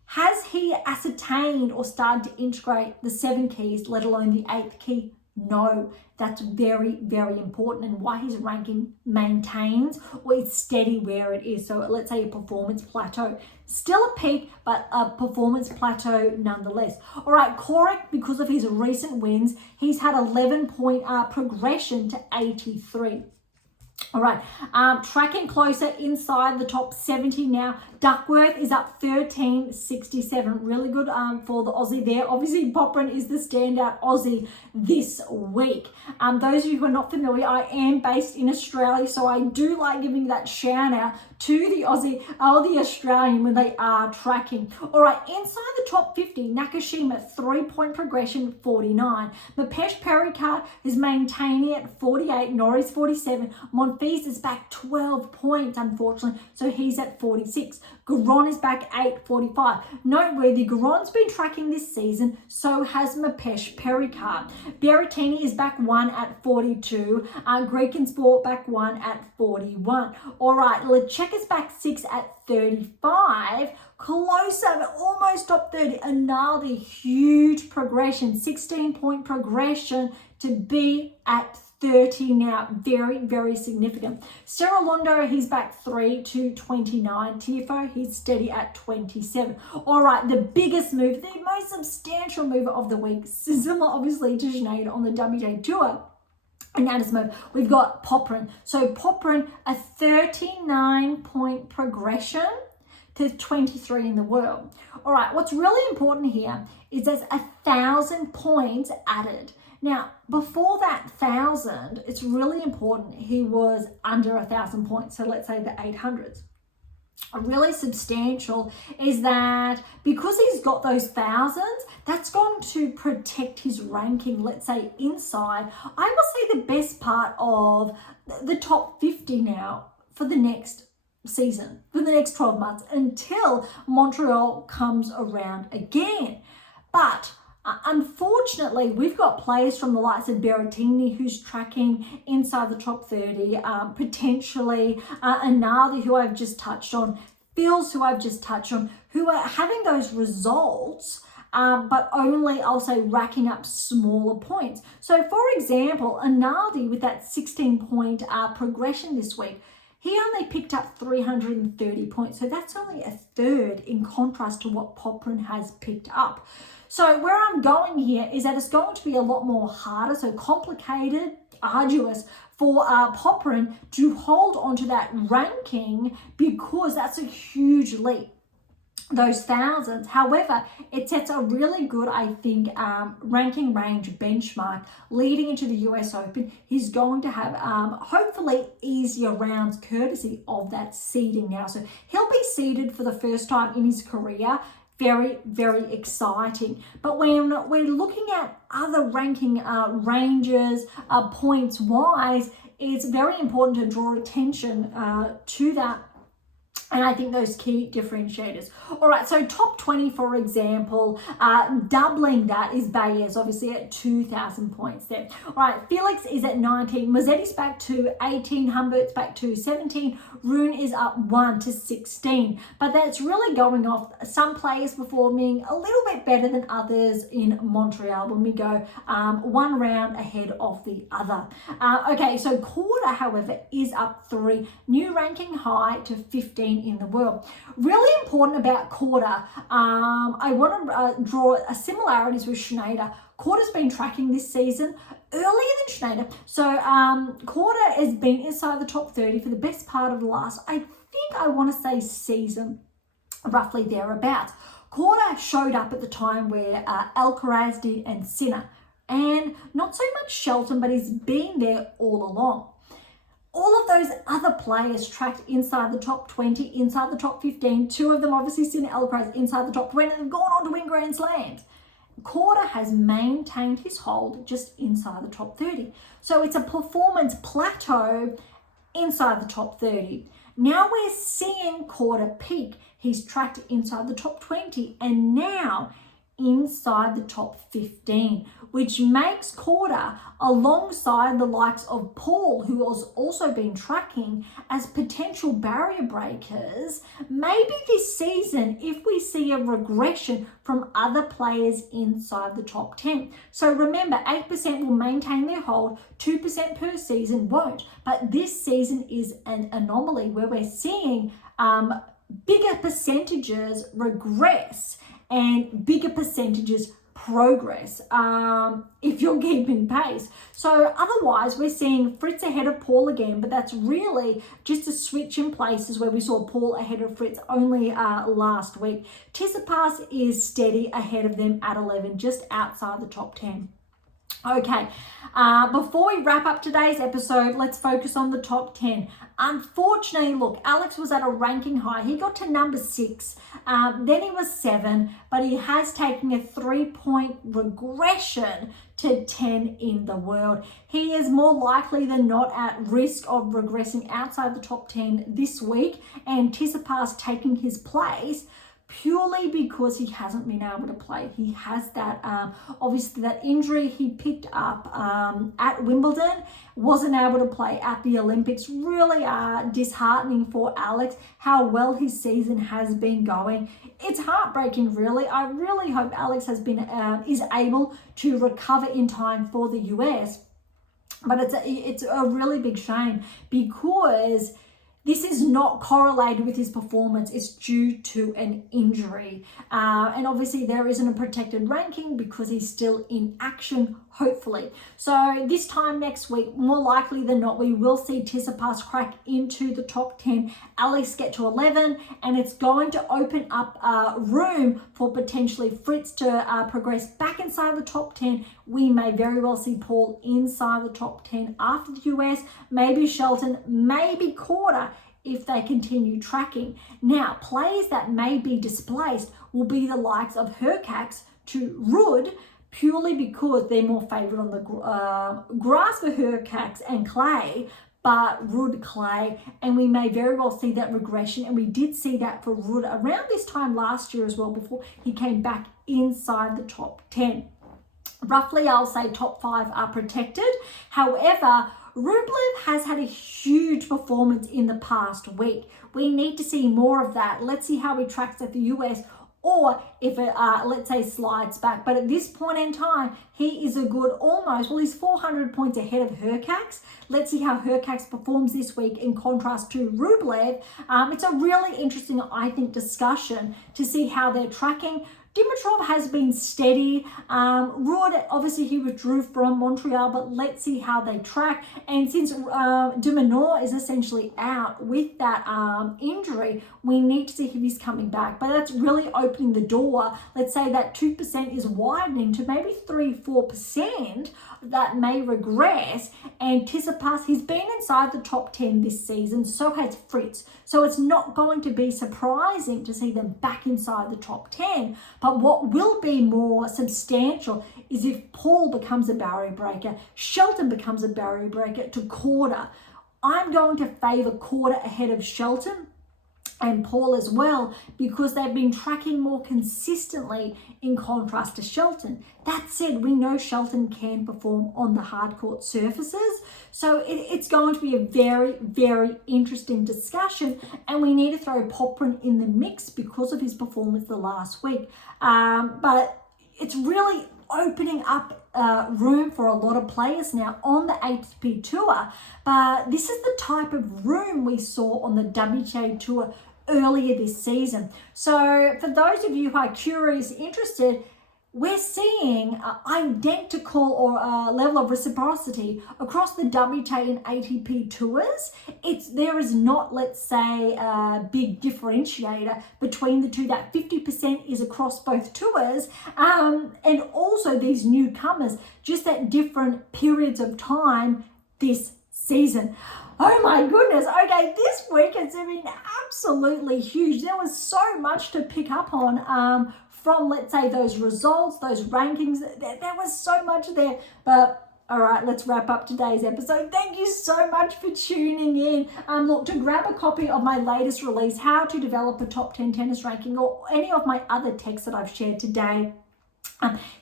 Has he ascertained or started to integrate the 7 keys, let alone the 8th key? No, that's very, very important, and why his ranking maintains or is steady where it is. So let's say a performance plateau. Still a peak, but a performance plateau nonetheless. All right, Korek, because of his recent wins, he's had 11-point progression to 83. All right, tracking closer inside the top 70 now. Duckworth is up 13.67. Really good for the Aussie there. Obviously, Popyrin is the standout Aussie this week. Those of you who are not familiar, I am based in Australia, so I do like giving that shout out to the Aussie or the Australian when they are tracking. All right, inside the top 50, Nakashima, 3-point progression, 49. Mapesh Parikar is maintaining at 48. Norris, 47. Monfils is back 12 points, unfortunately, so he's at 46. Garon is back 8.45. Noteworthy, Garon's been tracking this season, so has Mapesh Parikar. Berrettini is back 1 at 42. Greek and Sport back 1 at 41. All right, Lecheka's back 6 at 35. Closer, almost top 30. Another huge progression, 16-point progression to be at 30 now. Very, very significant. Serralondo, he's back 3 to 29. Tiafoe, he's steady at 27. All right, the biggest move, the most substantial mover of the week, similar obviously to Sinead on the WTA Tour, and Anisimova, we've got Popyrin. So Popyrin, a 39-point progression to 23 in the world. All right, what's really important here is there's 1,000 points added. Now, before that 1,000, it's really important he was under 1,000 points. So let's say the 800s. Really substantial is that because he's got those thousands, that's going to protect his ranking, let's say inside, I will say the best part of the top 50 now for the next season, for the next 12 months until Montreal comes around again. But unfortunately, we've got players from the likes of Berrettini who's tracking inside the top 30, potentially Anali, who I've just touched on, Fils, who I've just touched on, who are having those results, but only, I'll say, racking up smaller points. So, for example, Anali with that 16-point progression this week, he only picked up 330 points. So that's only a third in contrast to what Popyrin has picked up. So where I'm going here is that it's going to be a lot more harder, so complicated, arduous for Popyrin to hold onto that ranking because that's a huge leap, those thousands. However, it sets a really good, I think, ranking range benchmark leading into the US Open. He's going to have hopefully easier rounds courtesy of that seeding now. So he'll be seeded for the first time in his career. Very, very exciting. But when we're looking at other ranking ranges, points wise, it's very important to draw attention to that. And I think those key differentiators. All right, so top 20, for example, doubling that is Baez, obviously at 2,000 points there. All right, Felix is at 19. Mazzetti's back to 18. Humbert's back to 17. Rune is up 1 to 16. But that's really going off some players performing a little bit better than others in Montreal when we go one round ahead of the other. Okay, so Korda, however, is up 3. New ranking high to 15 in the world. Really important about Korda, I want to draw a similarities with Schneider. Korda's been tracking this season earlier than Schneider. So Korda has been inside the top 30 for the best part of the last, I want to say season, roughly thereabouts. Korda showed up at the time where Alcaraz did and Sinner, and not so much Shelton, but he's been there all along. All of those other players tracked inside the top 20, inside the top 15. 2 of them, obviously, Sinner, Alcaraz, inside the top 20, and have gone on to win Grand Slams. Korda has maintained his hold just inside the top 30. So it's a performance plateau inside the top 30. Now we're seeing Korda peak. He's tracked inside the top 20 and now inside the top 15, which makes Korda, alongside the likes of Paul, who has also been tracking, as potential barrier breakers, maybe this season if we see a regression from other players inside the top 10. So remember, 8% will maintain their hold, 2% per season won't. But this season is an anomaly where we're seeing bigger percentages regress and bigger percentages progress if you're keeping pace. So otherwise, we're seeing Fritz ahead of Paul again, but that's really just a switch in places where we saw Paul ahead of Fritz only last week. Tsitsipas is steady ahead of them at 11, just outside the top 10. Okay, before we wrap up today's episode, let's focus on the top 10. Unfortunately, look, Alex was at a ranking high. He got to number 6, then he was 7, but he has taken a 3-point regression to 10 in the world. He is more likely than not at risk of regressing outside the top 10 this week, and Tsitsipas taking his place purely because he hasn't been able to play. He has that, obviously that injury he picked up at Wimbledon, wasn't able to play at the Olympics. Really disheartening for Alex, how well his season has been going. It's heartbreaking, really. I really hope Alex has been is able to recover in time for the US. But it's a really big shame, because this is not correlated with his performance. It's due to an injury. And obviously there isn't a protected ranking because he's still in action, hopefully. So this time next week, more likely than not, we will see Tsitsipas crack into the top 10, Alex get to 11, and it's going to open up room for potentially Fritz to progress back inside the top 10. We may very well see Paul inside the top 10 after the US, maybe Shelton, maybe Korda, if they continue tracking. Now, players that may be displaced will be the likes of Hurkacz to Ruud, purely because they're more favoured on the grass for Hurkacz and clay, but Ruud clay, and we may very well see that regression, and we did see that for Ruud around this time last year as well, before he came back inside the top 10. Roughly, I'll say top 5 are protected. However, Rublev has had a huge performance in the past week. We need to see more of that. Let's see how he tracks at the US, or if it, let's say, slides back. But at this point in time, he is a good almost, well, he's 400 points ahead of Hurkacz. Let's see how Hurkacz performs this week in contrast to Rublev. It's a really interesting, I think, discussion to see how they're tracking. Dimitrov has been steady. Ruud, obviously he withdrew from Montreal, but let's see how they track. And since de Minaur is essentially out with that injury, we need to see if he's coming back. But that's really opening the door. Let's say that 2% is widening to maybe 3-4% that may regress. And Tsitsipas, he's been inside the top 10 this season, so has Fritz. So it's not going to be surprising to see them back inside the top 10. But what will be more substantial is if Paul becomes a barrier breaker, Shelton becomes a barrier breaker to Korda. I'm going to favour Korda ahead of Shelton and Paul as well, because they've been tracking more consistently in contrast to Shelton. That said, we know Shelton can perform on the hard court surfaces, so it's going to be a very, very interesting discussion, and we need to throw Popyrin in the mix because of his performance the last week. But it's really opening up room for a lot of players now on the ATP Tour, but this is the type of room we saw on the WTA Tour earlier this season. So for those of you who are curious, interested, we're seeing identical or level of reciprocity across the WTA and ATP tours. There is not, let's say, a big differentiator between the two. That 50% is across both tours, and also these newcomers, just at different periods of time this season. Oh my goodness. Okay, this week has been absolutely huge. There was so much to pick up on from, let's say, those results, those rankings. There was so much there. But all right, let's wrap up today's episode. Thank you so much for tuning in. Look, to grab a copy of my latest release, How to Develop a Top 10 Tennis Ranking, or any of my other texts that I've shared today,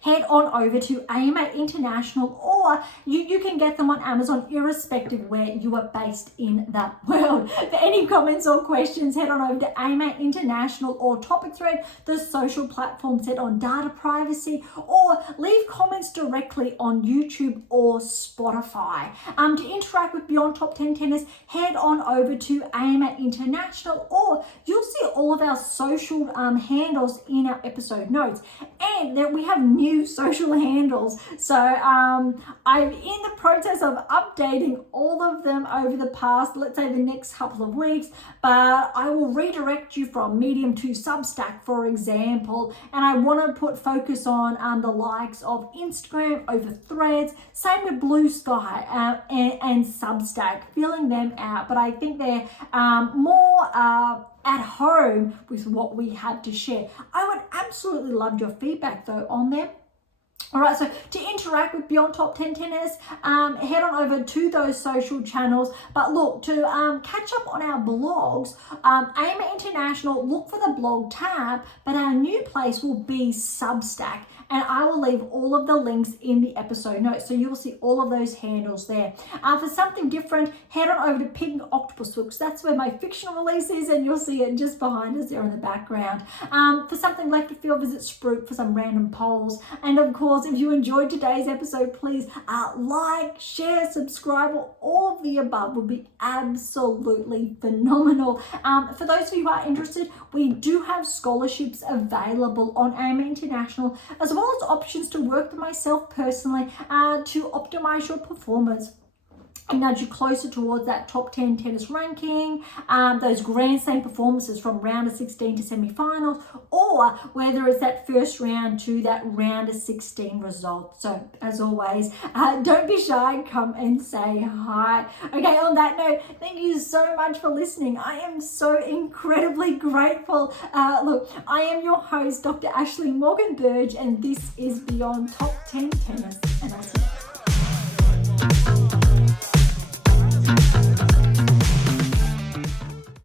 head on over to AM8 International, or you can get them on Amazon, irrespective where you are based in the world. For any comments or questions, head on over to AM8 International or Topic Thread, the social platform set on data privacy, or leave comments directly on YouTube or Spotify. To interact with Beyond Top 10 Tennis, head on over to AM8 International, or you'll see all of our social handles in our episode notes. And there we have have new social handles. So I'm in the process of updating all of them over the past, let's say the next couple of weeks, but I will redirect you from Medium to Substack, for example, and I want to put focus on the likes of Instagram over Threads, same with Blue Sky and Substack, filling them out, but I think they're more at home with what we have to share. I would absolutely love your feedback though on them. All right, so to interact with Beyond Top 10 Tennis, head on over to those social channels. But look, to catch up on our blogs, AM8 International, look for the blog tab, but our new place will be Substack. And I will leave all of the links in the episode notes, so you'll see all of those handles there. For something different, head on over to Pink Octopus Books. That's where my fictional release is, and you'll see it just behind us there in the background. For something left of field, visit Spruik for some random polls. And of course, if you enjoyed today's episode, please like, share, subscribe, or all of the above would be absolutely phenomenal. For those of you who are interested, we do have scholarships available on AM8 International, as well as options to work with myself personally to optimize your performance and nudge you closer towards that top 10 tennis ranking, those Grand Slam performances from round of 16 to semi-finals, or whether it's that first round to that round of 16 result. So as always, don't be shy, come and say hi. Okay, on that note, thank you so much for listening. I am so incredibly grateful. Look, I am your host, Dr. Ashley Morgan Burge, and this is Beyond Top 10 Tennis, and I'll see you.